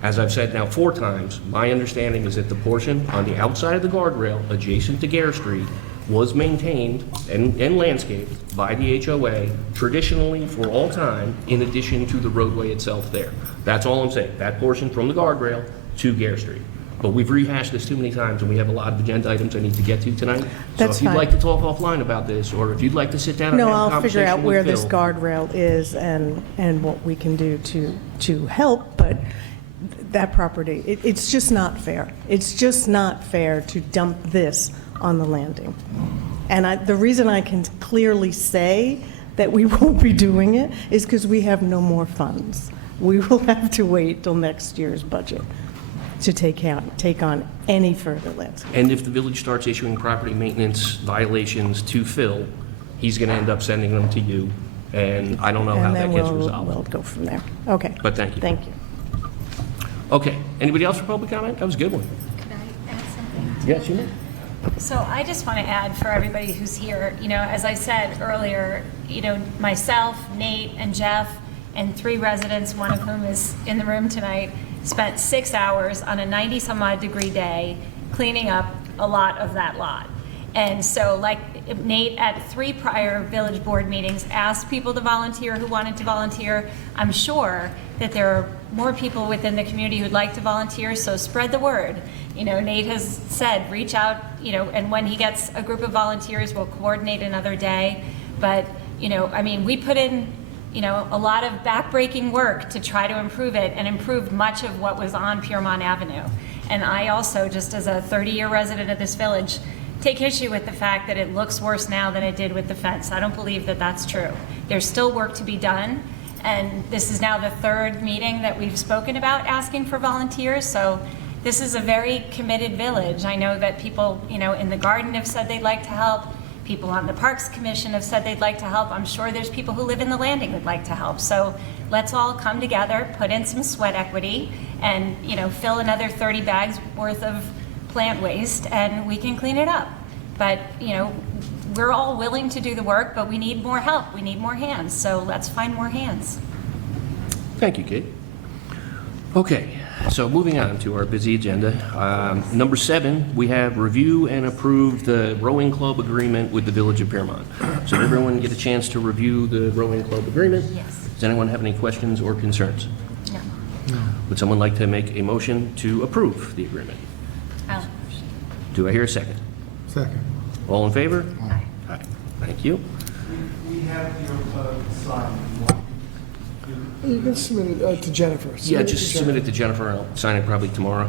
As I've said now 4 times, my understanding is that the portion on the outside of the guardrail adjacent to Gare Street was maintained and landscaped by the HOA traditionally for all time, in addition to the roadway itself there. That's all I'm saying, that portion from the guardrail to Gare Street. But we've rehashed this too many times, and we have a lot of agenda items I need to get to tonight. That's So if you'd fine. like to talk offline about this, or if you'd like to sit down and no, have a I'll conversation figure out with where this Phil. guardrail is and what we can do to help, but that property, it's just not fair. It's just not fair to dump this on the landing. And the reason I can clearly say that we won't be doing it is because we have no more funds. We will have to wait till next year's budget to take on any further landscape. And if the village starts issuing property maintenance violations to Phil, he's going to end up sending them to you, And I don't know how that gets And then resolved. we'll go from there. Okay. But thank you. Thank you. Okay, anybody else for public comment? That was a good one. Could I add something? Yes, you may. So I just want to add for everybody who's here, as I said earlier, myself, Nate, and Jeff, and 3 residents, one of whom is in the room tonight, spent 6 hours on a 90-some-odd degree day cleaning up a lot of that lot. And so, like Nate, at 3 prior village board meetings, asked people to volunteer who wanted to volunteer. I'm sure that there are more people within the community who'd like to volunteer, so spread the word. Nate has said, reach out, and when he gets a group of volunteers, we'll coordinate another day. But, we put in, a lot of backbreaking work to try to improve it, and improved much of what was on Piermont Avenue. And I also, just as a 30-year resident of this village, take issue with the fact that it looks worse now than it did with the fence. I don't believe that that's true. There's still work to be done, and this is now the 3rd meeting that we've spoken about asking for volunteers, so this is a very committed village. I know that people, in the garden have said they'd like to help. People on the Parks Commission have said they'd like to help. I'm sure there's people who live in the landing who'd like to help. So let's all come together, put in some sweat equity, and, fill another 30 bags worth of plant waste, and we can clean it up. But, we're all willing to do the work, but we need more help. We need more hands. So let's find more hands. Thank you, Kate. Okay, so moving on to our busy agenda. Number 7, we have review and approve the rowing club agreement with the Village of Piermont. So did everyone get a chance to review the rowing club agreement? Yes. Does anyone have any questions or concerns? No. Would someone like to make a motion to approve the agreement? I'll- Do I hear a second? Second. All in favor? Aye. Aye. Thank you. We have your sign. You can submit it to Jennifer. Yeah, just submit it to Jennifer, and I'll sign it probably tomorrow.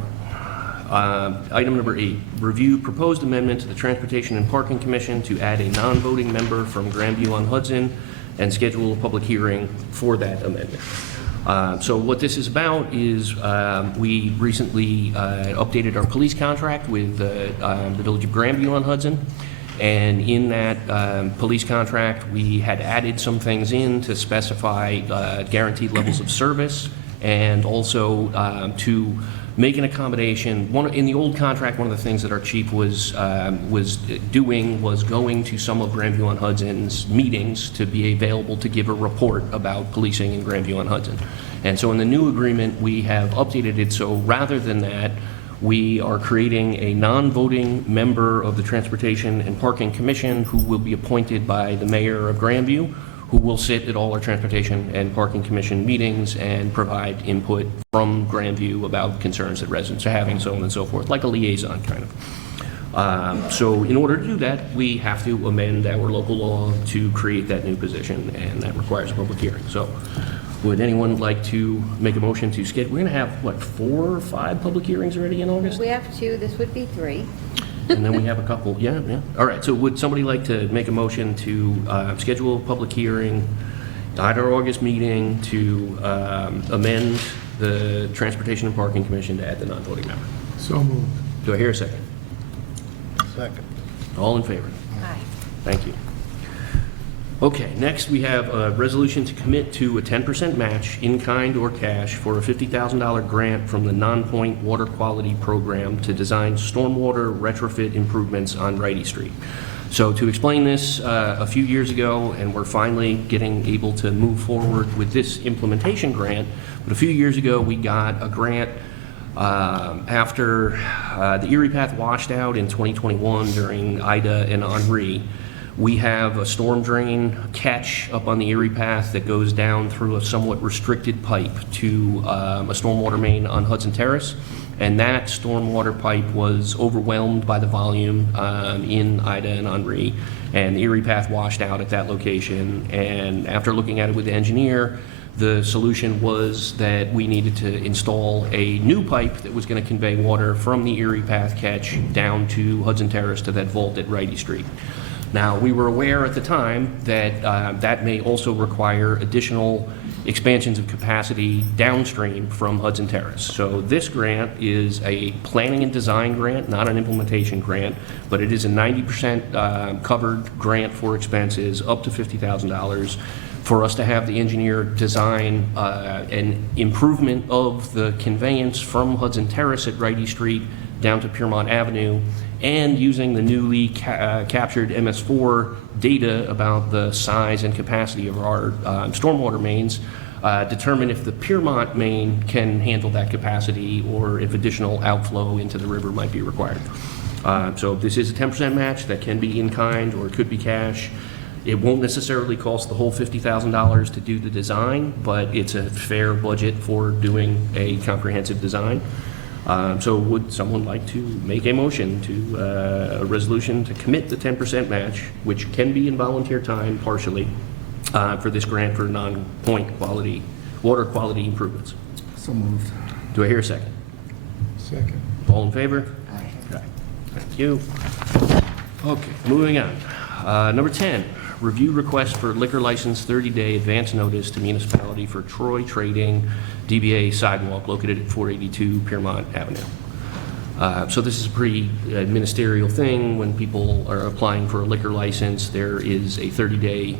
Item number 8, review proposed amendment to the Transportation and Parking Commission to add a non-voting member from Grandview on Hudson and schedule a public hearing for that amendment. So what this is about is we recently updated our police contract with the Village of Grandview on Hudson. And in that police contract, we had added some things in to specify guaranteed levels of service, and also to make an accommodation. In the old contract, one of the things that our chief was doing was going to some of Grandview on Hudson's meetings to be available to give a report about policing in Grandview on Hudson. And so in the new agreement, we have updated it, so rather than that, we are creating a non-voting member of the Transportation and Parking Commission who will be appointed by the mayor of Grandview, who will sit at all our Transportation and Parking Commission meetings and provide input from Grandview about concerns that residents are having, so on and so forth, like a liaison kind of. So in order to do that, we have to amend our local law to create that new position, and that requires a public hearing. So would anyone like to make a motion to schedule? We're going to have, what, 4 or 5 public hearings already in August? We have 2, this would be 3. And then we have a couple, yeah. All right, so would somebody like to make a motion to schedule a public hearing at our August meeting to amend the Transportation and Parking Commission to add the non-voting member? So moved. Do I hear a second? Second. All in favor? Aye. Thank you. Okay, next we have a resolution to commit to a 10% match in kind or cash for a $50,000 grant from the Non-Point Water Quality Program to design stormwater retrofit improvements on Righty Street. So to explain this, a few years ago, and we're finally able to move forward with this implementation grant, but a few years ago we got a grant after the Erie Path washed out in 2021 during Ida and Henri. We have a storm drain catch up on the Erie Path that goes down through a somewhat restricted pipe to a stormwater main on Hudson Terrace. And that stormwater pipe was overwhelmed by the volume in Ida and Henri, and the Erie Path washed out at that location. And after looking at it with the engineer, the solution was that we needed to install a new pipe that was going to convey water from the Erie Path catch down to Hudson Terrace to that vault at Righty Street. Now, we were aware at the time that that may also require additional expansions of capacity downstream from Hudson Terrace. So this grant is a planning and design grant, not an implementation grant, but it is a 90% covered grant for expenses up to $50,000 for us to have the engineer design an improvement of the conveyance from Hudson Terrace at Wright East Street down to Piermont Avenue, and using the newly captured MS4 data about the size and capacity of our stormwater mains, determine if the Piermont main can handle that capacity or if additional outflow into the river might be required. So this is a 10% match that can be in kind or it could be cash. It won't necessarily cost the whole $50,000 to do the design, but it's a fair budget for doing a comprehensive design. So would someone like to make a motion to a resolution to commit the 10% match, which can be in volunteer time partially, for this grant for non-point quality, water quality improvements? So moved. Do I hear a second? Second. All in favor? Aye. Thank you. Okay, moving on. Number 10, review request for liquor license 30-day advance notice to municipality for Troy Trading DBA sidewalk located at 482 Piermont Avenue. So this is a pretty ministerial thing. When people are applying for a liquor license, there is a 30-day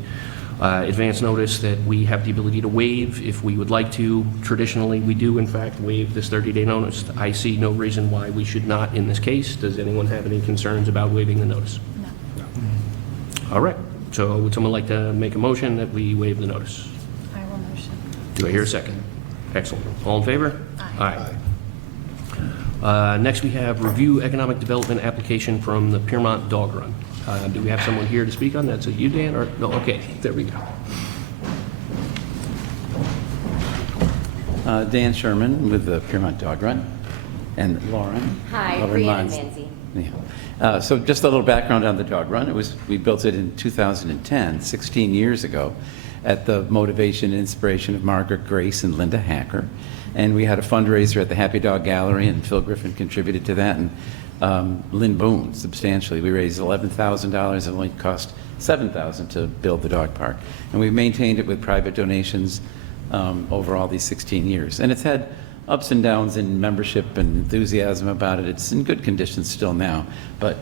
advance notice that we have the ability to waive if we would like to. Traditionally, we do in fact waive this 30-day notice. I see no reason why we should not in this case. Does anyone have any concerns about waiving the notice? No. All right. So would someone like to make a motion that we waive the notice? I will motion. Do I hear a second? Excellent. All in favor? Aye. Next, we have review economic development application from the Piermont Dog Run. Do we have someone here to speak on that? So you, Dan, or no? Okay, there we go. Dan Sherman with the Piermont Dog Run, and Lauren. Hi, Lauren Rhiannon Mons. Manzi. Yeah. So just a little background on the Dog Run. We built it in 2010, 16 years ago, at the motivation and inspiration of Margaret Grace and Linda Hacker. And we had a fundraiser at the Happy Dog Gallery, and Phil Griffin contributed to that, and Lynn Boone substantially. We raised $11,000. It only cost $7,000 to build the dog park. And we've maintained it with private donations over all these 16 years. And it's had ups and downs in membership and enthusiasm about it. It's in good condition still now, but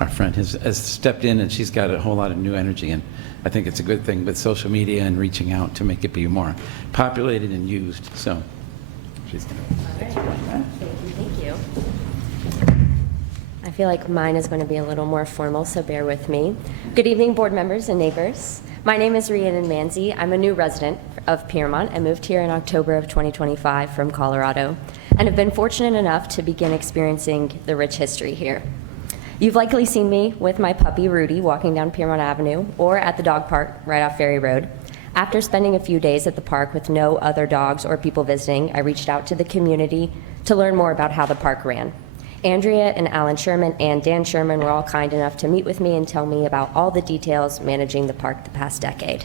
our friend has stepped in, and she's got a whole lot of new energy, and I think it's a good thing with social media and reaching out to make it be more populated and used. So she's going to explain that. Thank you. I feel like mine is going to be a little more formal, so bear with me. Good evening, board members and neighbors. My name is Rhiannon Manzi. I'm a new resident of Piermont. I moved here in October of 2025 from Colorado and have been fortunate enough to begin experiencing the rich history here. You've likely seen me with my puppy Rudy walking down Piermont Avenue or at the dog park right off Ferry Road. After spending a few days at the park with no other dogs or people visiting, I reached out to the community to learn more about how the park ran. Andrea and Alan Sherman and Dan Sherman were all kind enough to meet with me and tell me about all the details managing the park the past decade.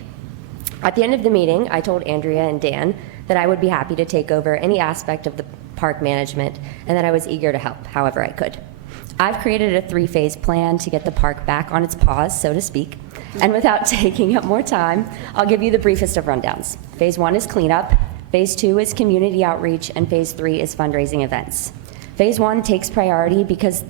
At the end of the meeting, I told Andrea and Dan that I would be happy to take over any aspect of the park management and that I was eager to help however I could. I've created a 3-phase plan to get the park back on its paws, so to speak, and without taking up more time, I'll give you the briefest of rundowns. Phase 1 is cleanup, Phase 2 is community outreach, and Phase 3 is fundraising events. Phase 1 takes priority because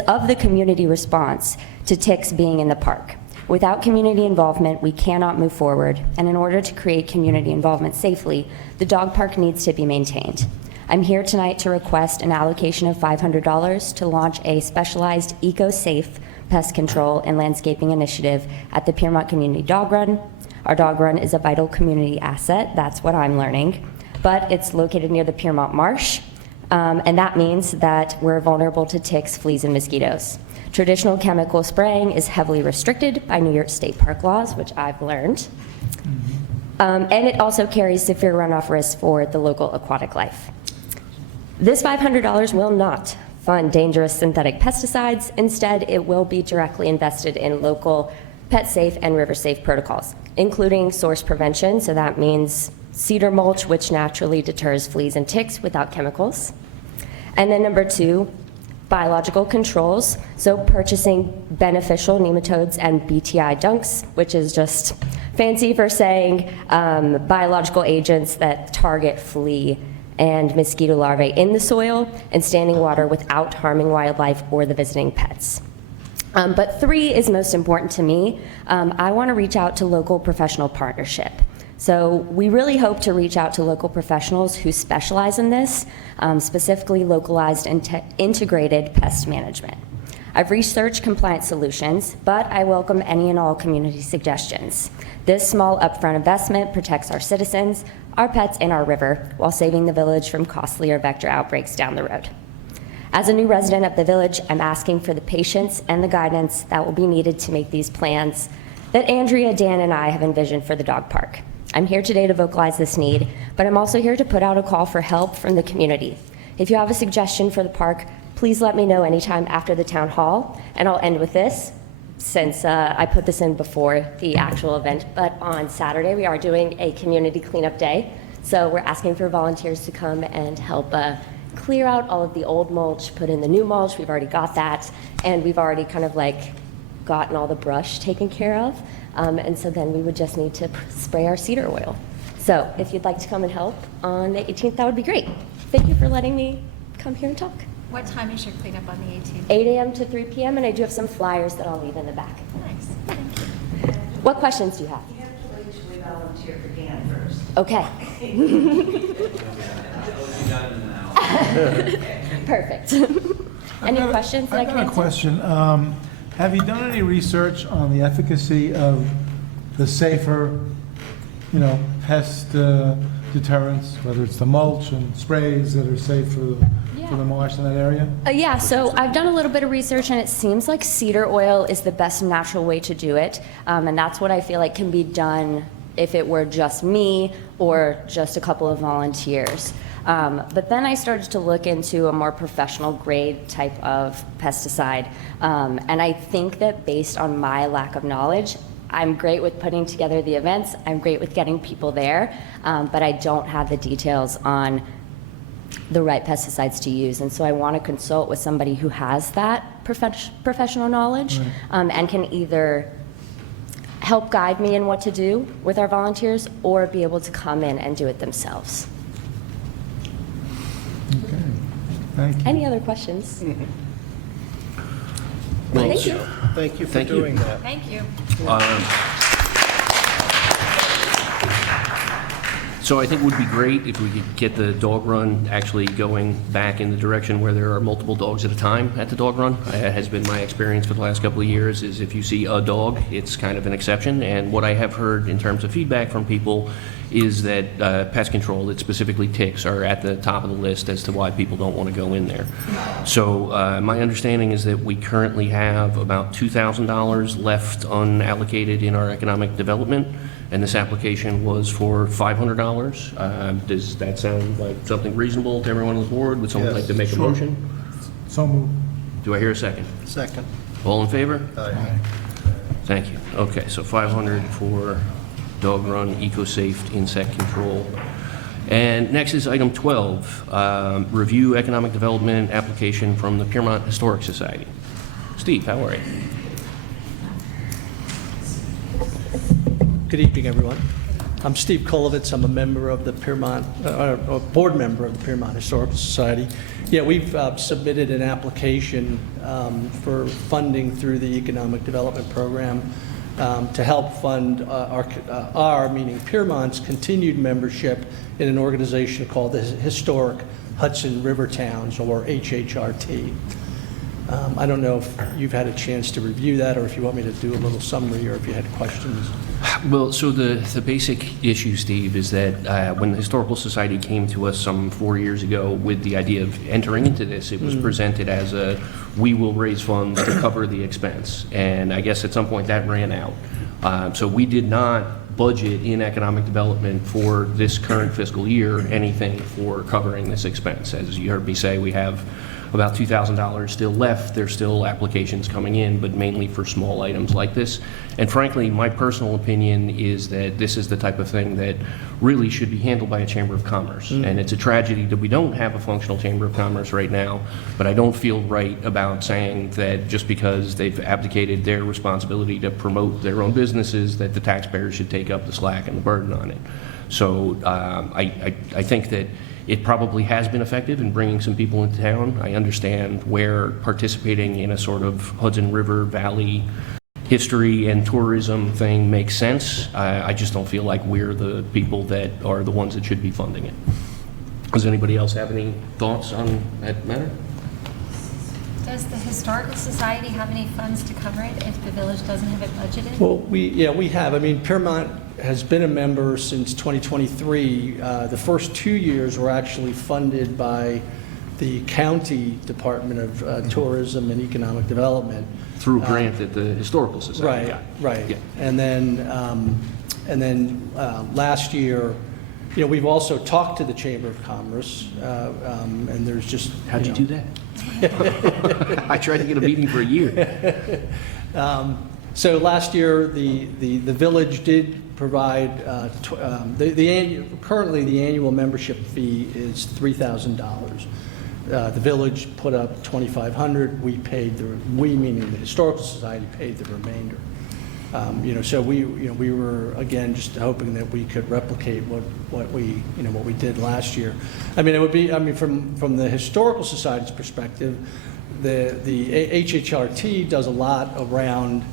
of the community response to ticks being in the park. Without community involvement, we cannot move forward, and in order to create community involvement safely, the dog park needs to be maintained. I'm here tonight to request an allocation of $500 to launch a specialized eco-safe pest control and landscaping initiative at the Piermont Community Dog Run. Our dog run is a vital community asset, that's what I'm learning, but it's located near the Piermont Marsh, and that means that we're vulnerable to ticks, fleas, and mosquitoes. Traditional chemical spraying is heavily restricted by New York State park laws, which I've learned. And it also carries severe runoff risks for the local aquatic life. This $500 will not fund dangerous synthetic pesticides. Instead, it will be directly invested in local pet-safe and river-safe protocols, including source prevention, so that means cedar mulch, which naturally deters fleas and ticks without chemicals. And then number 2, biological controls, so purchasing beneficial nematodes and BTI dunks, which is just fancy for saying biological agents that target flea and mosquito larvae in the soil and standing water without harming wildlife or the visiting pets. But 3 is most important to me. I want to reach out to local professional partnership. So we really hope to reach out to local professionals who specialize in this, specifically localized and integrated pest management. I've researched compliance solutions, but I welcome any and all community suggestions. This small upfront investment protects our citizens, our pets, and our river while saving the village from costlier vector outbreaks down the road. As a new resident of the village, I'm asking for the patience and the guidance that will be needed to make these plans that Andrea, Dan, and I have envisioned for the dog park. I'm here today to vocalize this need, but I'm also here to put out a call for help from the community. If you have a suggestion for the park, please let me know anytime after the town hall, and I'll end with this, since I put this in before the actual event, but on Saturday we are doing a community cleanup day, so we're asking for volunteers to come and help clear out all of the old mulch, put in the new mulch. We've already got that, and we've already kind of like gotten all the brush taken care of, and so then we would just need to spray our cedar oil. So if you'd like to come and help on the 18th, that would be great. Thank you for letting me come here and talk. What time is your cleanup on the 18th? 8 a.m. to 3 p.m., and I do have some flyers that I'll leave in the back. Nice, thank you. What questions do you have? You have to wait till we volunteer for Dan first. Okay. Perfect. Any questions that I I've can got a answer? question. Have you done any research on the efficacy of the safer, pest deterrents, whether it's the mulch and sprays that are safe for the marsh in that area? Yeah, so I've done a little bit of research, and it seems like cedar oil is the best natural way to do it, and that's what I feel like can be done if it were just me or just a couple of volunteers. But then I started to look into a more professional grade type of pesticide, and I think that based on my lack of knowledge, I'm great with putting together the events, I'm great with getting people there, but I don't have the details on the right pesticides to use, and so I want to consult with somebody who has that professional knowledge, and can either help guide me in what to do with our volunteers or be able to come in and do it themselves. Okay, thank you. Any other questions? Well, Thank you. Thank you for Thank you. doing that. Thank you. So I think it would be great if we could get the dog run actually going back in the direction where there are multiple dogs at a time at the dog run. It has been my experience for the last couple of years is if you see a dog, it's kind of an exception. And what I have heard in terms of feedback from people is that pest control, that specifically ticks, are at the top of the list as to why people don't want to go in there. So my understanding is that we currently have about $2,000 left unallocated in our economic development, and this application was for $500. Does that sound like something reasonable to everyone on the board? Would someone Yes, like to make a sure. motion? So moved. Do I hear a second? Second. All in favor? Aye. Thank you. Okay, so 500 for dog run, eco-safe insect control. And next is item 12, review economic development application from the Piermont Historic Society. Steve, how are you? Good evening, everyone. I'm Steve Kolovitz. I'm a member of the Piermont, a board member of the Piermont Historical Society. Yeah, we've submitted an application for funding through the Economic Development Program to help fund our, meaning Piermont's, continued membership in an organization called the Historic Hudson River Towns, or HHRT. I don't know if you've had a chance to review that, or if you want me to do a little summary, or if you had questions. Well, so the basic issue, Steve, is that when the Historical Society came to us some 4 years ago with the idea of entering into this, it was presented as a, we will raise funds to cover the expense. And I guess at some point that ran out. So we did not budget in economic development for this current fiscal year anything for covering this expense. As you heard me say, we have about $2,000 still left. There's still applications coming in, but mainly for small items like this. And frankly, my personal opinion is that this is the type of thing that really should be handled by a Chamber of Commerce. And it's a tragedy that we don't have a functional Chamber of Commerce right now, but I don't feel right about saying that just because they've abdicated their responsibility to promote their own businesses, that the taxpayers should take up the slack and the burden on it. So I think that It probably has been effective in bringing some people into town. I understand where participating in a sort of Hudson River Valley history and tourism thing makes sense. I just don't feel like we're the people that are the ones that should be funding it. Does anybody else have any thoughts on that matter? Does the Historical Society have any funds to cover it if the village doesn't have it budgeted? Well, we have. I mean, Piermont has been a member since 2023. The first 2 years were actually funded by the County Department of Tourism and Economic Development. Through a grant that the Historical Society got. Right. Yeah. And then last year, we've also talked to the Chamber of Commerce, and there's just... How'd you do that? I tried to get a meeting for a year. So last year, the village did provide, currently the annual membership fee is $3,000. The village put up $2,500. We paid we meaning the Historical Society paid the remainder. So we were again just hoping that we could replicate what we did last year. I mean, from the Historical Society's perspective, the HHRT does a lot around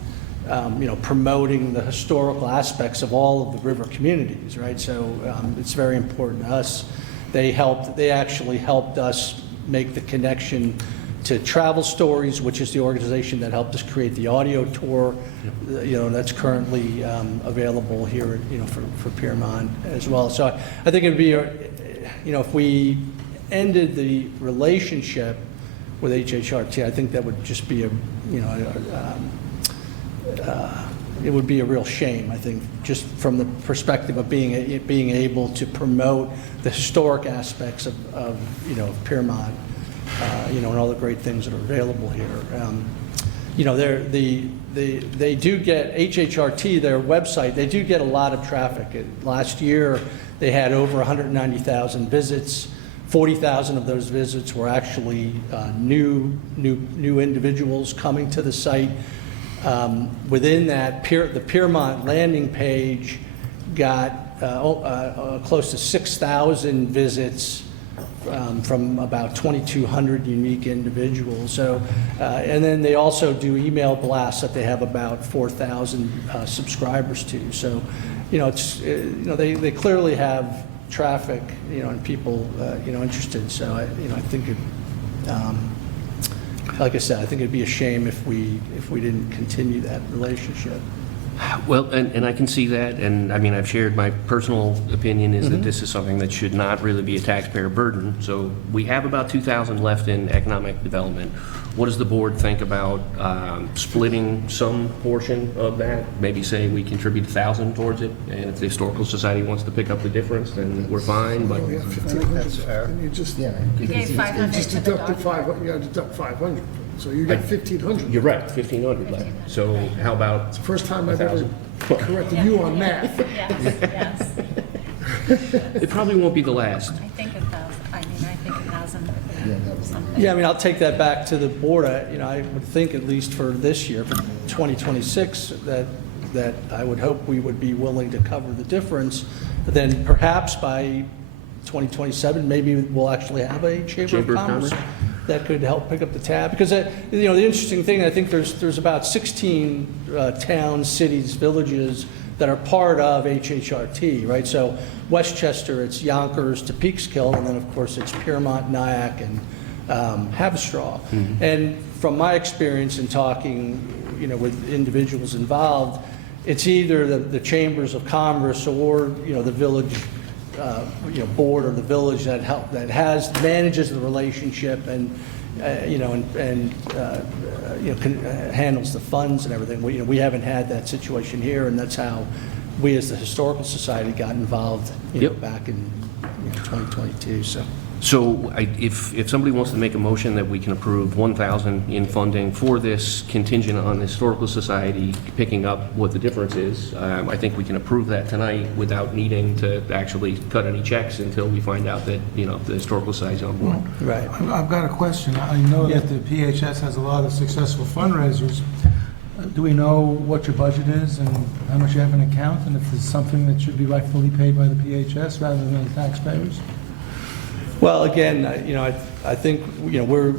promoting the historical aspects of all of the river communities, right? So it's very important to us. They actually helped us make the connection to Travel Stories, which is the organization that helped us create the audio tour, that's currently available here, for Piermont as well. So I think it'd be, if we ended the relationship with HHRT, I think that would just be it would be a real shame, I think, just from the perspective of being able to promote the historic aspects of Piermont. And all the great things that are available here. They do get, HHRT, their website, they do get a lot of traffic. Last year, they had over 190,000 visits. 40,000 of those visits were actually new individuals coming to the site. Within that, the Piermont landing page got close to 6,000 visits from about 2,200 unique individuals. So, and then they also do email blasts that they have about 4,000 subscribers to. So, they clearly have traffic, and people, interested. So, I think it, like I said, I think it'd be a shame if we didn't continue that relationship. Well, and I can see that, and I mean, I've shared my personal opinion is that this is something that should not really be a taxpayer burden. So we have about 2,000 left in economic development. What does the board think about splitting some portion of that? Maybe say we contribute 1,000 towards it, and if the Historical Society wants to pick up the difference, then we're fine, but... We have 1,500. that's fair. And you just, You gave 500 you just to the deducted dog. 500, you got to deduct 500. So you got 1,500. You're right, 1,500 left. So how about It's the first time I've ever 1,000? corrected you on math. Yes. It probably won't be the last. I think 1,000, I think 1,000 something. Yeah, I mean, I'll take that back to the board. I would think at least for this year, for 2026, that I would hope we would be willing to cover the difference. But then perhaps by 2027, maybe we'll actually have a Chamber of Commerce that could help pick up the tab. Because, the interesting thing, I think there's about 16 towns, cities, villages that are part of HHRT, right? So Westchester, it's Yonkers to Peekskill, and then of course it's Piermont, Nyack, and Haverstraw. And from my experience in talking, with individuals involved, it's either the chambers of commerce or the village, board or the village that manages the relationship and handles the funds and everything. We haven't had that situation here, and that's how we as the Historical Society got involved back in 2022. So if somebody wants to make a motion that we can approve 1,000 in funding for this contingent on the Historical Society picking up what the difference is, I think we can approve that tonight without needing to actually cut any checks until we find out that, the Historical Society's on board. Right. I've got a question. I know that the PHS has a lot of successful fundraisers. Do we know what your budget is and how much you have in account, and if it's something that should be rightfully paid by the PHS rather than the taxpayers? Well, again, I think, we're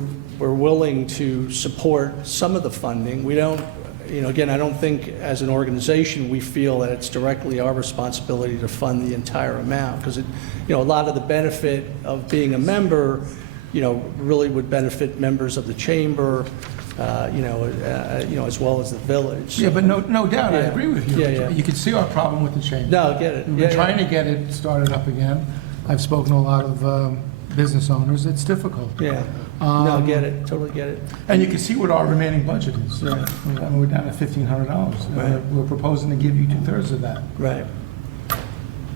willing to support some of the funding. We don't, again, I don't think as an organization, we feel that it's directly our responsibility to fund the entire amount, because a lot of the benefit of being a member, really would benefit members of the chamber, as well as the village. Yeah, but no doubt, I Yeah. agree with you. Yeah, yeah. You can see our problem with the chamber. No, I get it. We've Yeah, been trying yeah. to get it started up again. I've spoken to a lot of business owners. It's difficult. Yeah, no, get it, totally get it. And you can see what our remaining budget is. Right. We're down to $1,500. Right. We're proposing to give you 2/3 of that. Right.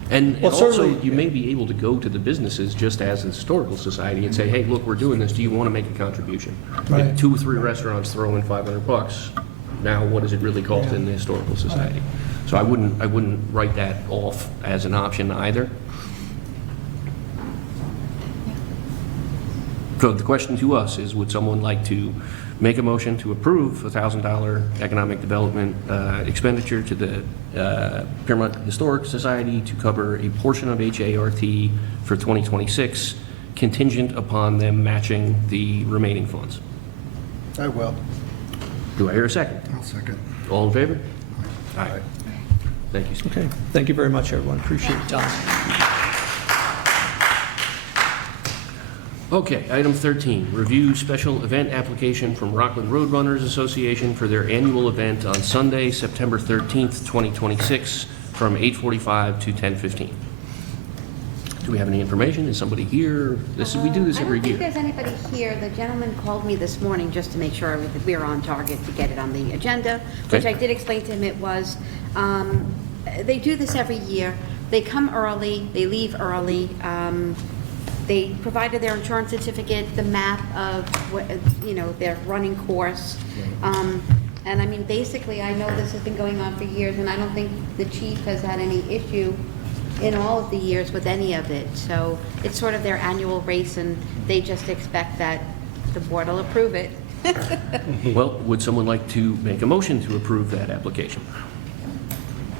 And Well, also, certainly- you may be able to go to the businesses just as a historical society and say, hey, look, we're doing this, do you want to make a contribution? Right. If 2 or 3 restaurants throw in $500, now what does it really cost in the historical society? So I wouldn't write that off as an option either. So the question to us is, would someone like to make a motion to approve a $1,000 economic development expenditure to the Piermont Historic Society to cover a portion of HART for 2026, contingent upon them matching the remaining funds? I will. Do I hear a second? I'll second. All in favor? Aye. Thank you, Steve. Okay, thank you very much, everyone, appreciate your time. Okay, item 13, review special event application from Rockland Roadrunners Association for their annual event on Sunday, September 13th, 2026, from 8:45 to 10:15. Do we have any information? Is somebody here? We do this every I don't year. think there's anybody here. The gentleman called me this morning just to make sure we were on target to get it on the agenda, which Okay. I did explain to him it was. They do this every year. They come early, they leave early. They provided their insurance certificate, the map of, their running course. And I mean, basically, I know this has been going on for years, and I don't think the chief has had any issue in all of the years with any of it. So it's sort of their annual race, and they just expect that the board will approve it. Well, would someone like to make a motion to approve that application?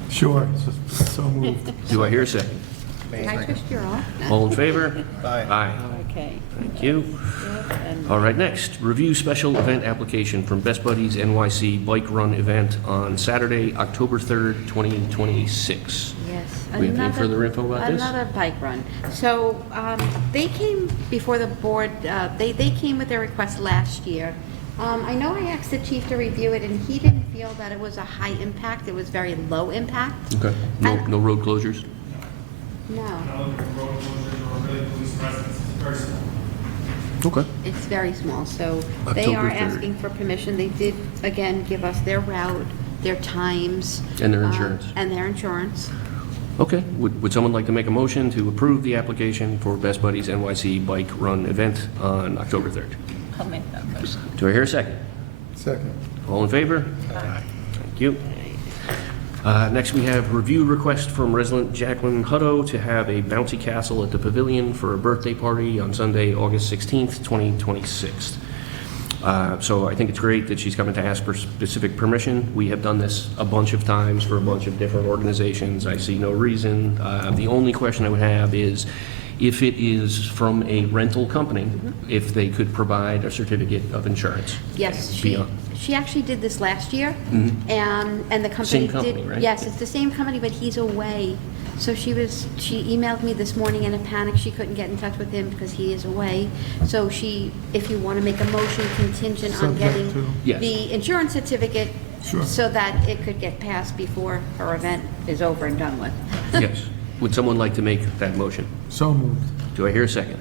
Sure, so moved. Do I hear a second? Can I twist your arm? All in favor? Aye. Aye. Okay. Thank you. All right, next, review special event application from Best Buddies NYC Bike Run event on Saturday, October 3rd, 2026. Yes. We have any further info about this? Another bike run. So they came before the board, they came with their request last year. I know I asked the chief to review it, and he didn't feel that it was a high impact. It was very low impact. Okay. No road closures? No. road closures or really police presence is very small. Okay. It's very small, so they October are 3rd. asking for permission. They did, again, give us their route, their times. And their insurance. And their insurance. Okay. Would someone like to make a motion to approve the application for Best Buddies NYC Bike Run event on October 3rd? I'll make that motion. Do I hear a second? Second. All in favor? Aye. Thank you. Next, we have review request from resident Jacqueline Hutto to have a bouncy castle at the pavilion for a birthday party on Sunday, August 16th, 2026. So I think it's great that she's coming to ask for specific permission. We have done this a bunch of times for a bunch of different organizations. I see no reason. The only question I would have is, if it is from a rental company, if they could provide a certificate of insurance. Yes, Beyond. she actually did this last year, and the company Same did. company, right? Yes, it's the same company, but he's away. So she emailed me this morning in a panic. She couldn't get in touch with him because he is away. So if you want to make a motion contingent on Subject getting to- Yes. the insurance certificate, Sure. so that it could get passed before her event is over and done with. Yes. Would someone like to make that motion? So moved. Do I hear a second?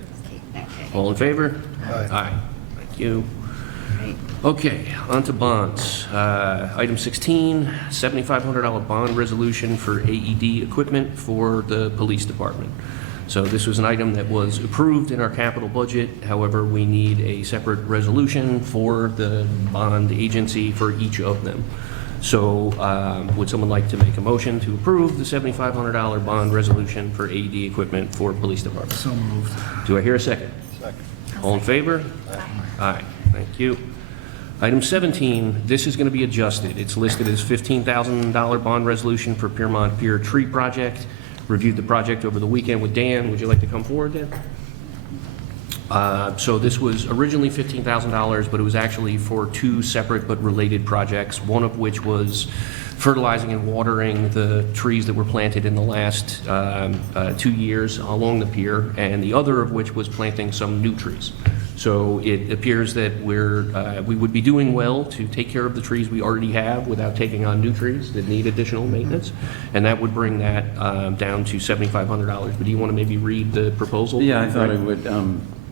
All in favor? Aye. Thank you. Okay, on to bonds. Item 16, $7,500 bond resolution for AED equipment for the police department. So this was an item that was approved in our capital budget. However, we need a separate resolution for the bond agency for each of them. So would someone like to make a motion to approve the $7,500 bond resolution for AED equipment for police department? So moved. Do I hear a second? Second. All in favor? Aye. Thank you. Item 17, this is going to be adjusted. It's listed as $15,000 bond resolution for Piermont Pier Tree Project. Reviewed the project over the weekend with Dan. Would you like to come forward, Dan? So this was originally $15,000, but it was actually for two separate but related projects, one of which was fertilizing and watering the trees that were planted in the last 2 years along the pier, and the other of which was planting some new trees. So it appears that we would be doing well to take care of the trees we already have without taking on new trees that need additional maintenance, and that would bring that down to $7,500. But do you want to maybe read the proposal? Yeah, I thought I would.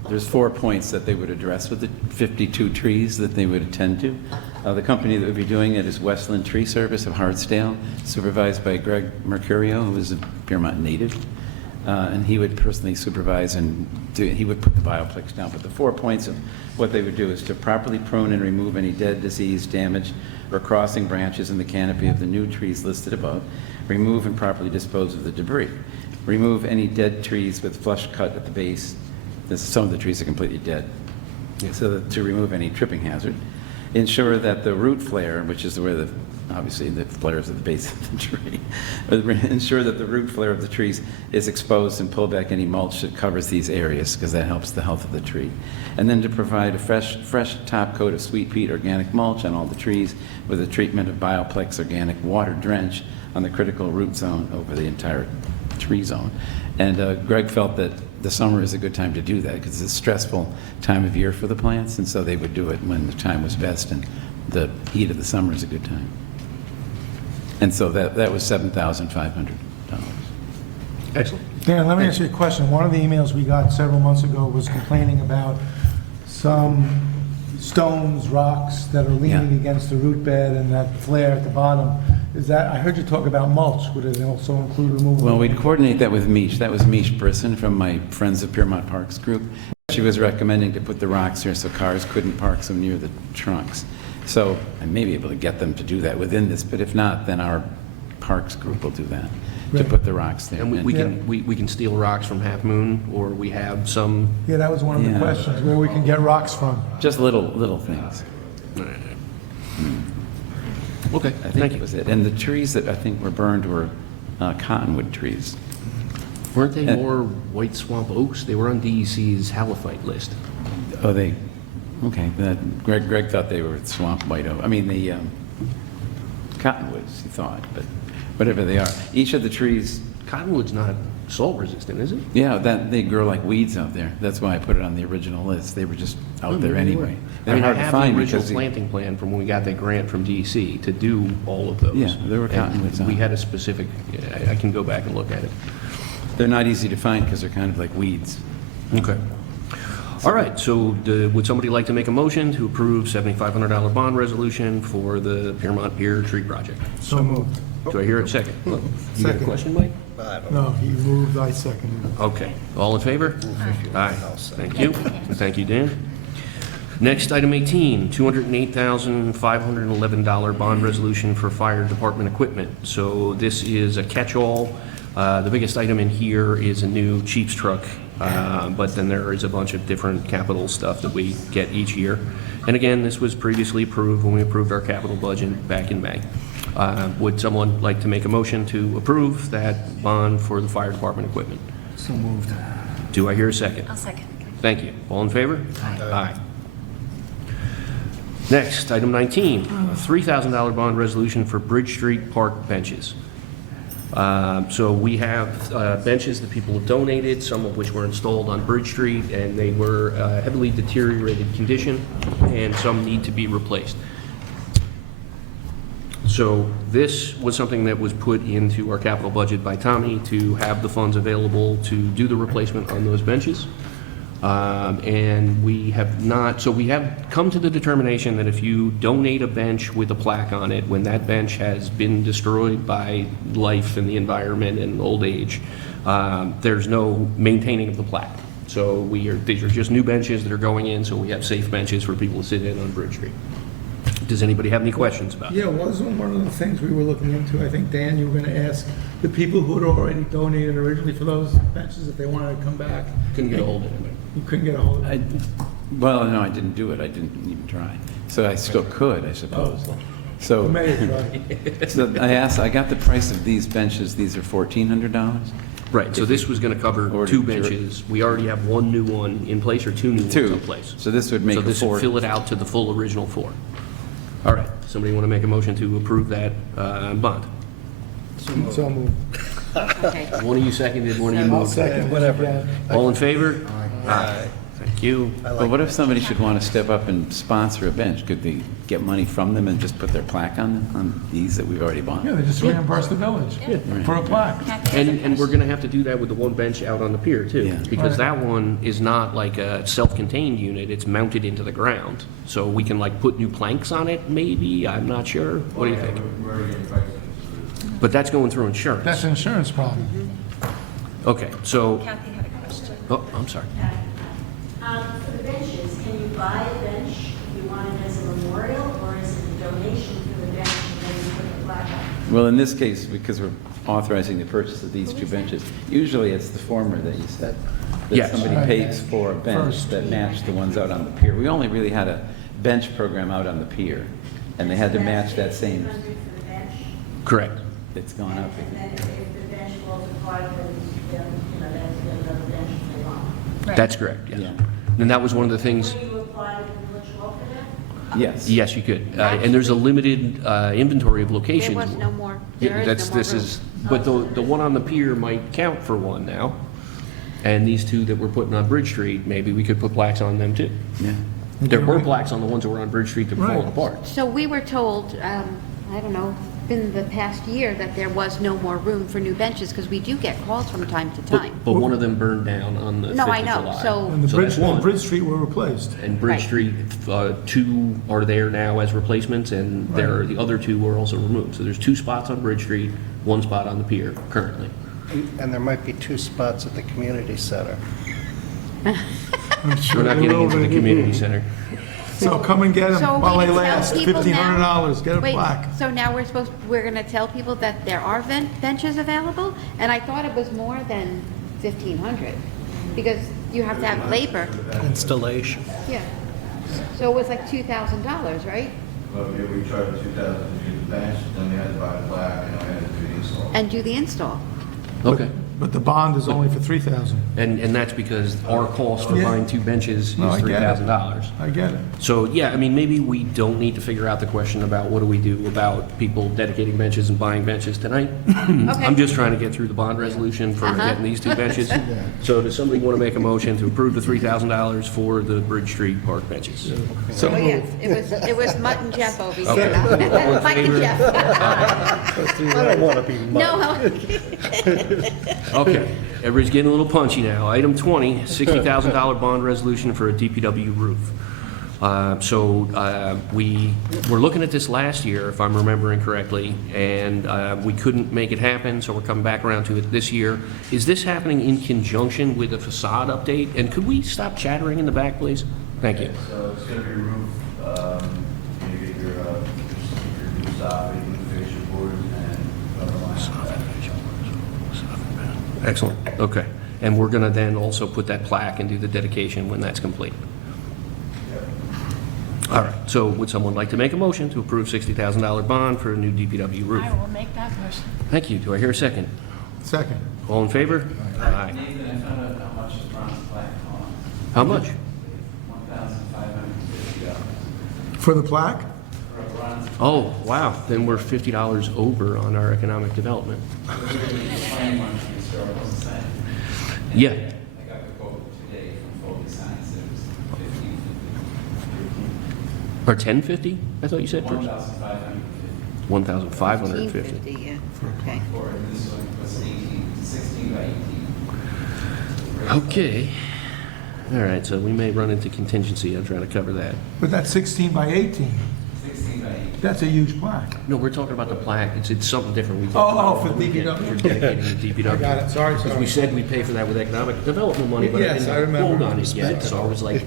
There's 4 points that they would address with the 52 trees that they would attend to. The company that would be doing it is Westland Tree Service of Hartsdale, supervised by Greg Mercurio, who is a Piermont native. And he would personally supervise and he would put the bioplex down. But the 4 points of what they would do is to properly prune and remove any dead, diseased, damaged, or crossing branches in the canopy of the new trees listed above. Remove and properly dispose of the debris. Remove any dead trees with flush cut at the base. Some of the trees are completely dead. So that to remove any tripping hazard. Ensure that the root flare, which is where obviously the flare is at the base of the tree, ensure that the root flare of the trees is exposed and pull back any mulch that covers these areas, because that helps the health of the tree. And then to provide a fresh top coat of sweet peat organic mulch on all the trees with a treatment of Bioplex organic water drench on the critical root zone over the entire tree zone. And Greg felt that the summer is a good time to do that because it's a stressful time of year for the plants, and so they would do it when the time was best, and the heat of the summer is a good time. And so that was $7,500. Excellent. Dan, let me ask you a question. One of the emails we got several months ago was complaining about some stones, rocks that are leaning against the root bed and that flare at the bottom. Is that, I heard you talk about mulch. Would it also include removal? Well, we'd coordinate that with Mish. That was Mish Brisson from my Friends of Piermont Parks group. She was recommending to put the rocks here so cars couldn't park so near the trunks. So I may be able to get them to do that within this, but if not, then our Parks group will do that, to put the rocks there. And we can steal rocks from Half Moon, or we have some. Yeah, that was one of the questions, where we can get rocks from. Just little things. Okay, I think that was it. And the trees that I think were burned were cottonwood trees. Weren't they more white swamp oaks? They were on DEC's halophyte list. Oh, okay. Greg thought they were swamp white oak. I mean, the cottonwoods, he thought, but whatever they are. Each of the trees. Cottonwood's not salt resistant, is it? Yeah, they grow like weeds out there. That's why I put it on the original list. They were just out there anyway. I mean, I have the original planting plan from when we got that grant from DEC to do all of those. Yeah, there were cottonwoods on. We had a specific, I can go back and look at it. They're not easy to find because they're kind of like weeds. Okay. All right, so would somebody like to make a motion to approve $7,500 bond resolution for the Piermont Pier Tree Project? So moved. Do I hear a second? You got a Second. question, Mike? No, he moved, I seconded. Okay. All in favor? Aye. Thank you. Thank you, Dan. Next, item 18, $208,511 bond resolution for fire department equipment. So this is a catch-all. The biggest item in here is a new Chiefs truck, but then there is a bunch of different capital stuff that we get each year. And again, this was previously approved when we approved our capital budget back in May. Would someone like to make a motion to approve that bond for the fire department equipment? So moved. Do I hear a second? I'll second. Thank you. All in favor? Aye. Next, item 19, a $3,000 bond resolution for Bridge Street Park benches. So we have benches that people have donated, some of which were installed on Bridge Street, and they were heavily deteriorated condition, and some need to be replaced. So this was something that was put into our capital budget by Tommy to have the funds available to do the replacement on those benches. And we have not, so we have come to the determination that if you donate a bench with a plaque on it, when that bench has been destroyed by life and the environment and old age, there's no maintaining of the plaque. So these are just new benches that are going in, so we have safe benches for people to sit in on Bridge Street. Does anybody have any questions about it? Yeah, wasn't one of the things we were looking into, I think, Dan, you were going to ask the people who had already donated originally for those benches if they wanted to come back? Couldn't get a hold of anybody. You couldn't get a hold of them? Well, no, I didn't do it. I didn't even try. So I still could, I suppose. Oh. So, You may have tried. so I got the price of these benches. These are $1,400. Right, so this was going to cover Or two to- benches. We already have one new one in place, or two new ones in place? So this would make So it this would 4. fill it out to the full original 4. All right, somebody want to make a motion to approve that bond? So moved. Okay. One of you seconded, one of you I'll moved. second whatever. All in favor? Aye. Thank you. But what if somebody should want to step up and sponsor a bench? Could they get money from them and just put their plaque on these that we've already bought? Yeah, they just reimburse the village for a plaque. And we're going to have to do that with the one bench out on the pier, too. Yeah. Because Right. that one is not like a self-contained unit, it's mounted into the ground. So we can like put new planks on it, maybe, I'm not sure. What do you think? But that's going through insurance. That's an insurance problem. Okay, so, Kathy had a question. oh, I'm sorry. For the benches, can you buy a bench if you want it as a memorial, or is it a donation for the bench and then you put the plaque on? Well, in this case, because we're authorizing the purchase of these 2 benches, usually it's the former that you said. That Yes. somebody pays for a bench First. that matched the ones out on the pier. We only really had a bench program out on the pier, and they had to match that same. $1,500 for the bench, Correct. It's gone up. and then if the bench falls apart, then, that's another bench if they want. Right. That's correct, yes. Yeah. And that was one of the things, Will you apply to the village hall for that? Yes. yes, you could. And there's a limited inventory of There locations. was no more, Yeah, there that's, is no more this room. is, but the one on the pier might count for one now. And these 2 that we're putting on Bridge Street, maybe we could put plaques on them too. Yeah. There were plaques on the ones that were on Bridge Street that were falling Right. apart. So we were told, I don't know, in the past year, that there was no more room for new benches, because we do get calls from time to time. But one of them burned down on the 5th No, of I July. know, so, And the So bridge, that's one. and Bridge Street were replaced. And Bridge Right. Street, 2 are there now as replacements, and there are, the other 2 were also removed. So there's 2 spots on Bridge Street, 1 spot on the pier currently. And there might be 2 spots at the community center. I'm sure We're not they getting will into the be. community center. So come and get so them we while they can tell last, people now. $1,500, get a Wait, plaque. so now we're gonna tell people that there are benches available? And I thought it was more than 1,500, because you have to have labor. Installation. Yeah. So it was like $2,000, right? Well, we charged $2,000 to do the bench, then we had to buy the plaque, and I had to do the install. And do the install. Okay. But the bond is only for $3,000. And that's because our cost for Yeah. buying 2 benches is No, I get it. $3,000. I get it. So, yeah, I mean, maybe we don't need to figure out the question about what do we do about people dedicating benches and buying benches tonight. I'm just trying to get through the bond resolution for getting these 2 benches. So does somebody want to make a motion to approve the $3,000 for the Bridge Street Park benches? So Oh, yes, it was Mutt and Jeff over here. Mike and Jeff. I don't want to be No, Okay, everybody's getting a little punchy now. Item 20, $60,000 bond resolution for a DPW roof. We were looking at this last year, if I'm remembering correctly, and we couldn't make it happen, so we're coming back around to it this year. Is this happening in conjunction with a facade update? And could we stop chattering in the back, please? Thank you. So it's gonna be a roof, you get your new soffit, new fascia boards, and rubber lines. Excellent, okay. And we're going to then also put that plaque and do the dedication when that's complete. All right, so would someone like to make a motion to approve $60,000 bond for a new DPW roof? I will make that motion. Thank you. Do I hear a second? Second. All in favor? Aye. Nathan, I found out how much the bronze plaque costs. How much? $1,550. For the plaque? For a bronze. Oh, wow, then we're $50 over on our economic development. Plain one from Historical Society. Yeah, I got the quote today from Foley Science, it was $1,550. or 1050? I thought you said first. $1,550. 1,550. yeah, okay. For this one was 16 by 18. Okay. All right, so we may run into contingency. I'm trying to cover that. But that's 16 by 18. 16 by 18. That's a huge plaque. No, we're talking about the plaque. It's something different. We Oh, talked about for when we get- DPW. For dedicating the DPW. I got it. Sorry, Because sorry. we said we'd pay for that with economic development money, but I Yes, I didn't remember. hold on it yet. So I was like,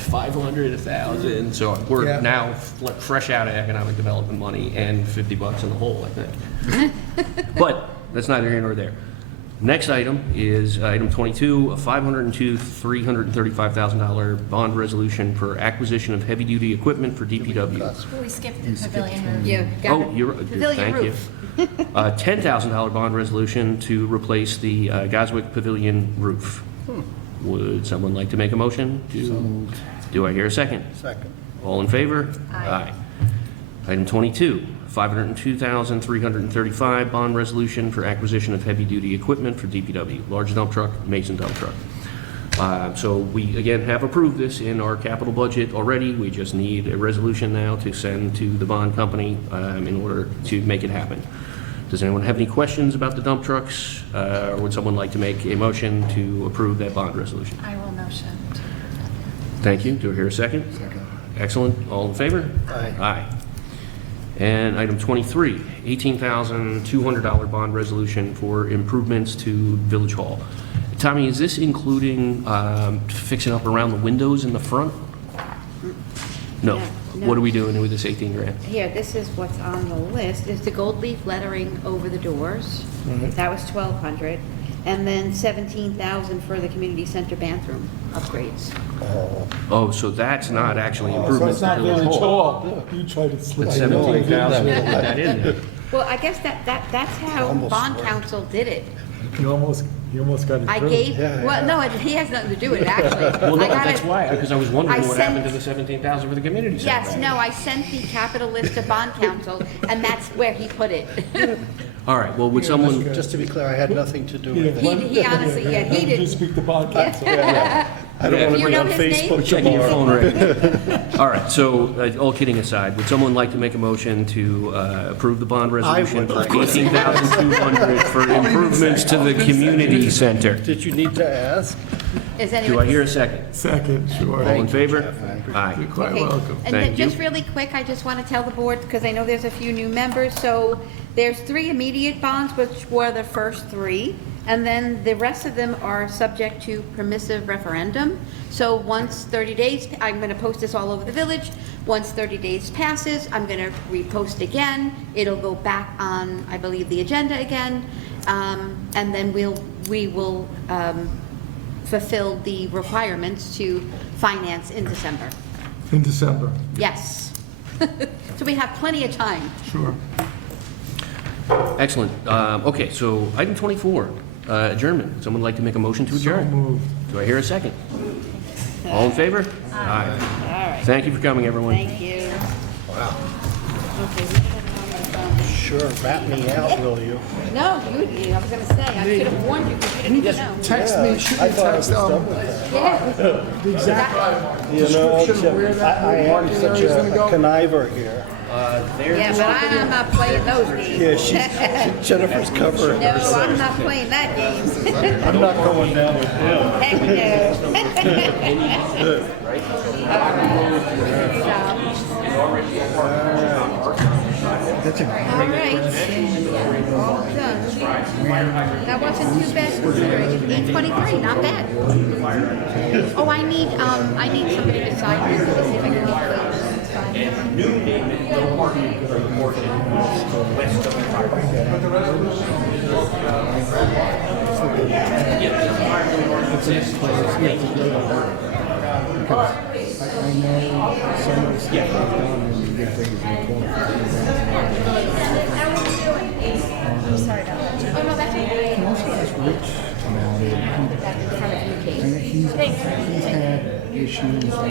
500, 1,000. So we're Yeah. now fresh out of economic development money and $50 in the hole, I think. But that's neither here nor there. Next item is item 22, a $335,000 bond resolution for acquisition of heavy-duty equipment for DPW. We skipped the pavilion roof. You got Oh, it. you're, Pavilion thank you. roof. $10,000 bond resolution to replace the Goswick Pavilion roof. Would someone like to make a motion? Do I hear a second? Second. All in favor? Aye. Item 22, $502,335 bond resolution for acquisition of heavy-duty equipment for DPW, large dump truck, Mason dump truck. So we, again, have approved this in our capital budget already. We just need a resolution now to send to the bond company in order to make it happen. Does anyone have any questions about the dump trucks? Or would someone like to make a motion to approve that bond resolution? I will motion. Thank you. Do I hear a second? Second. Excellent. All in favor? Aye. Aye. And item 23, $18,200 bond resolution for improvements to Village Hall. Tommy, is this including fixing up around the windows in the front? No. No. What are we doing with this 18 grand? Here, this is what's on the list, is the gold leaf lettering over the doors. That was $1,200. And then $17,000 for the community center bathroom upgrades. Oh, so that's not actually So improvements it's to not Village Village Hall. Hall. You tried to slip. That's 17,000. Put that in there. Well, I guess that's how bond council did it. You almost got it I through. gave, well, no, he has nothing to do with it, actually. Well, no, I got that's it- why, because I was wondering I what sent- happened to the 17,000 for the community center. Yes, no, I sent the capital list to bond council, and that's where he put it. All right, well, would someone, Just to be clear, I had nothing to do with it. He honestly, yeah, he You didn't. speak to bond council. I don't want to You be know on his name? Facebook checking your tomorrow. phone right. All right, so all kidding aside, would someone like to make a motion to approve the bond resolution would for like to. $18,200 for improvements to the community center? Did you need to ask? Is Do I anyone? hear a second? Second, sure. All in favor? Aye. You're quite Okay, welcome. and Thank then just you. really quick, I just want to tell the board, because I know there's a few new members, so there's 3 immediate bonds, which were the first 3, and then the rest of them are subject to permissive referendum. So once 30 days, I'm going to post this all over the village. Once 30 days passes, I'm going to repost again. It'll go back on, I believe, the agenda again, and then we will fulfill the requirements to finance in December. In December, Yes. So we have plenty of time. sure. Excellent. Okay, so item 24, adjournment. Would someone like to make a motion to So adjourn? moved. Do I hear a second? All in favor? Aye. All right. Thank you for coming, everyone. Thank you. Wow. Okay, we have it on my phone. Sure, rat me out, will you? No, I was gonna say, I should have warned you because you didn't even know. Text me, shoot me a text, Yeah. the exact You know, description of where that I am parking such area is a gonna go. conniver here. Yeah, but I'm not playing those games. Yeah, Jennifer's covering No, herself. I'm not playing that game. I'm not going down with him. Heck no. All right. All done. That wasn't too bad considering. It's 8:23, not bad. Oh, I need somebody to sign this. Let me see if I can get those. I'm sorry about that. Oh, no, that's okay. Thanks. He's had issues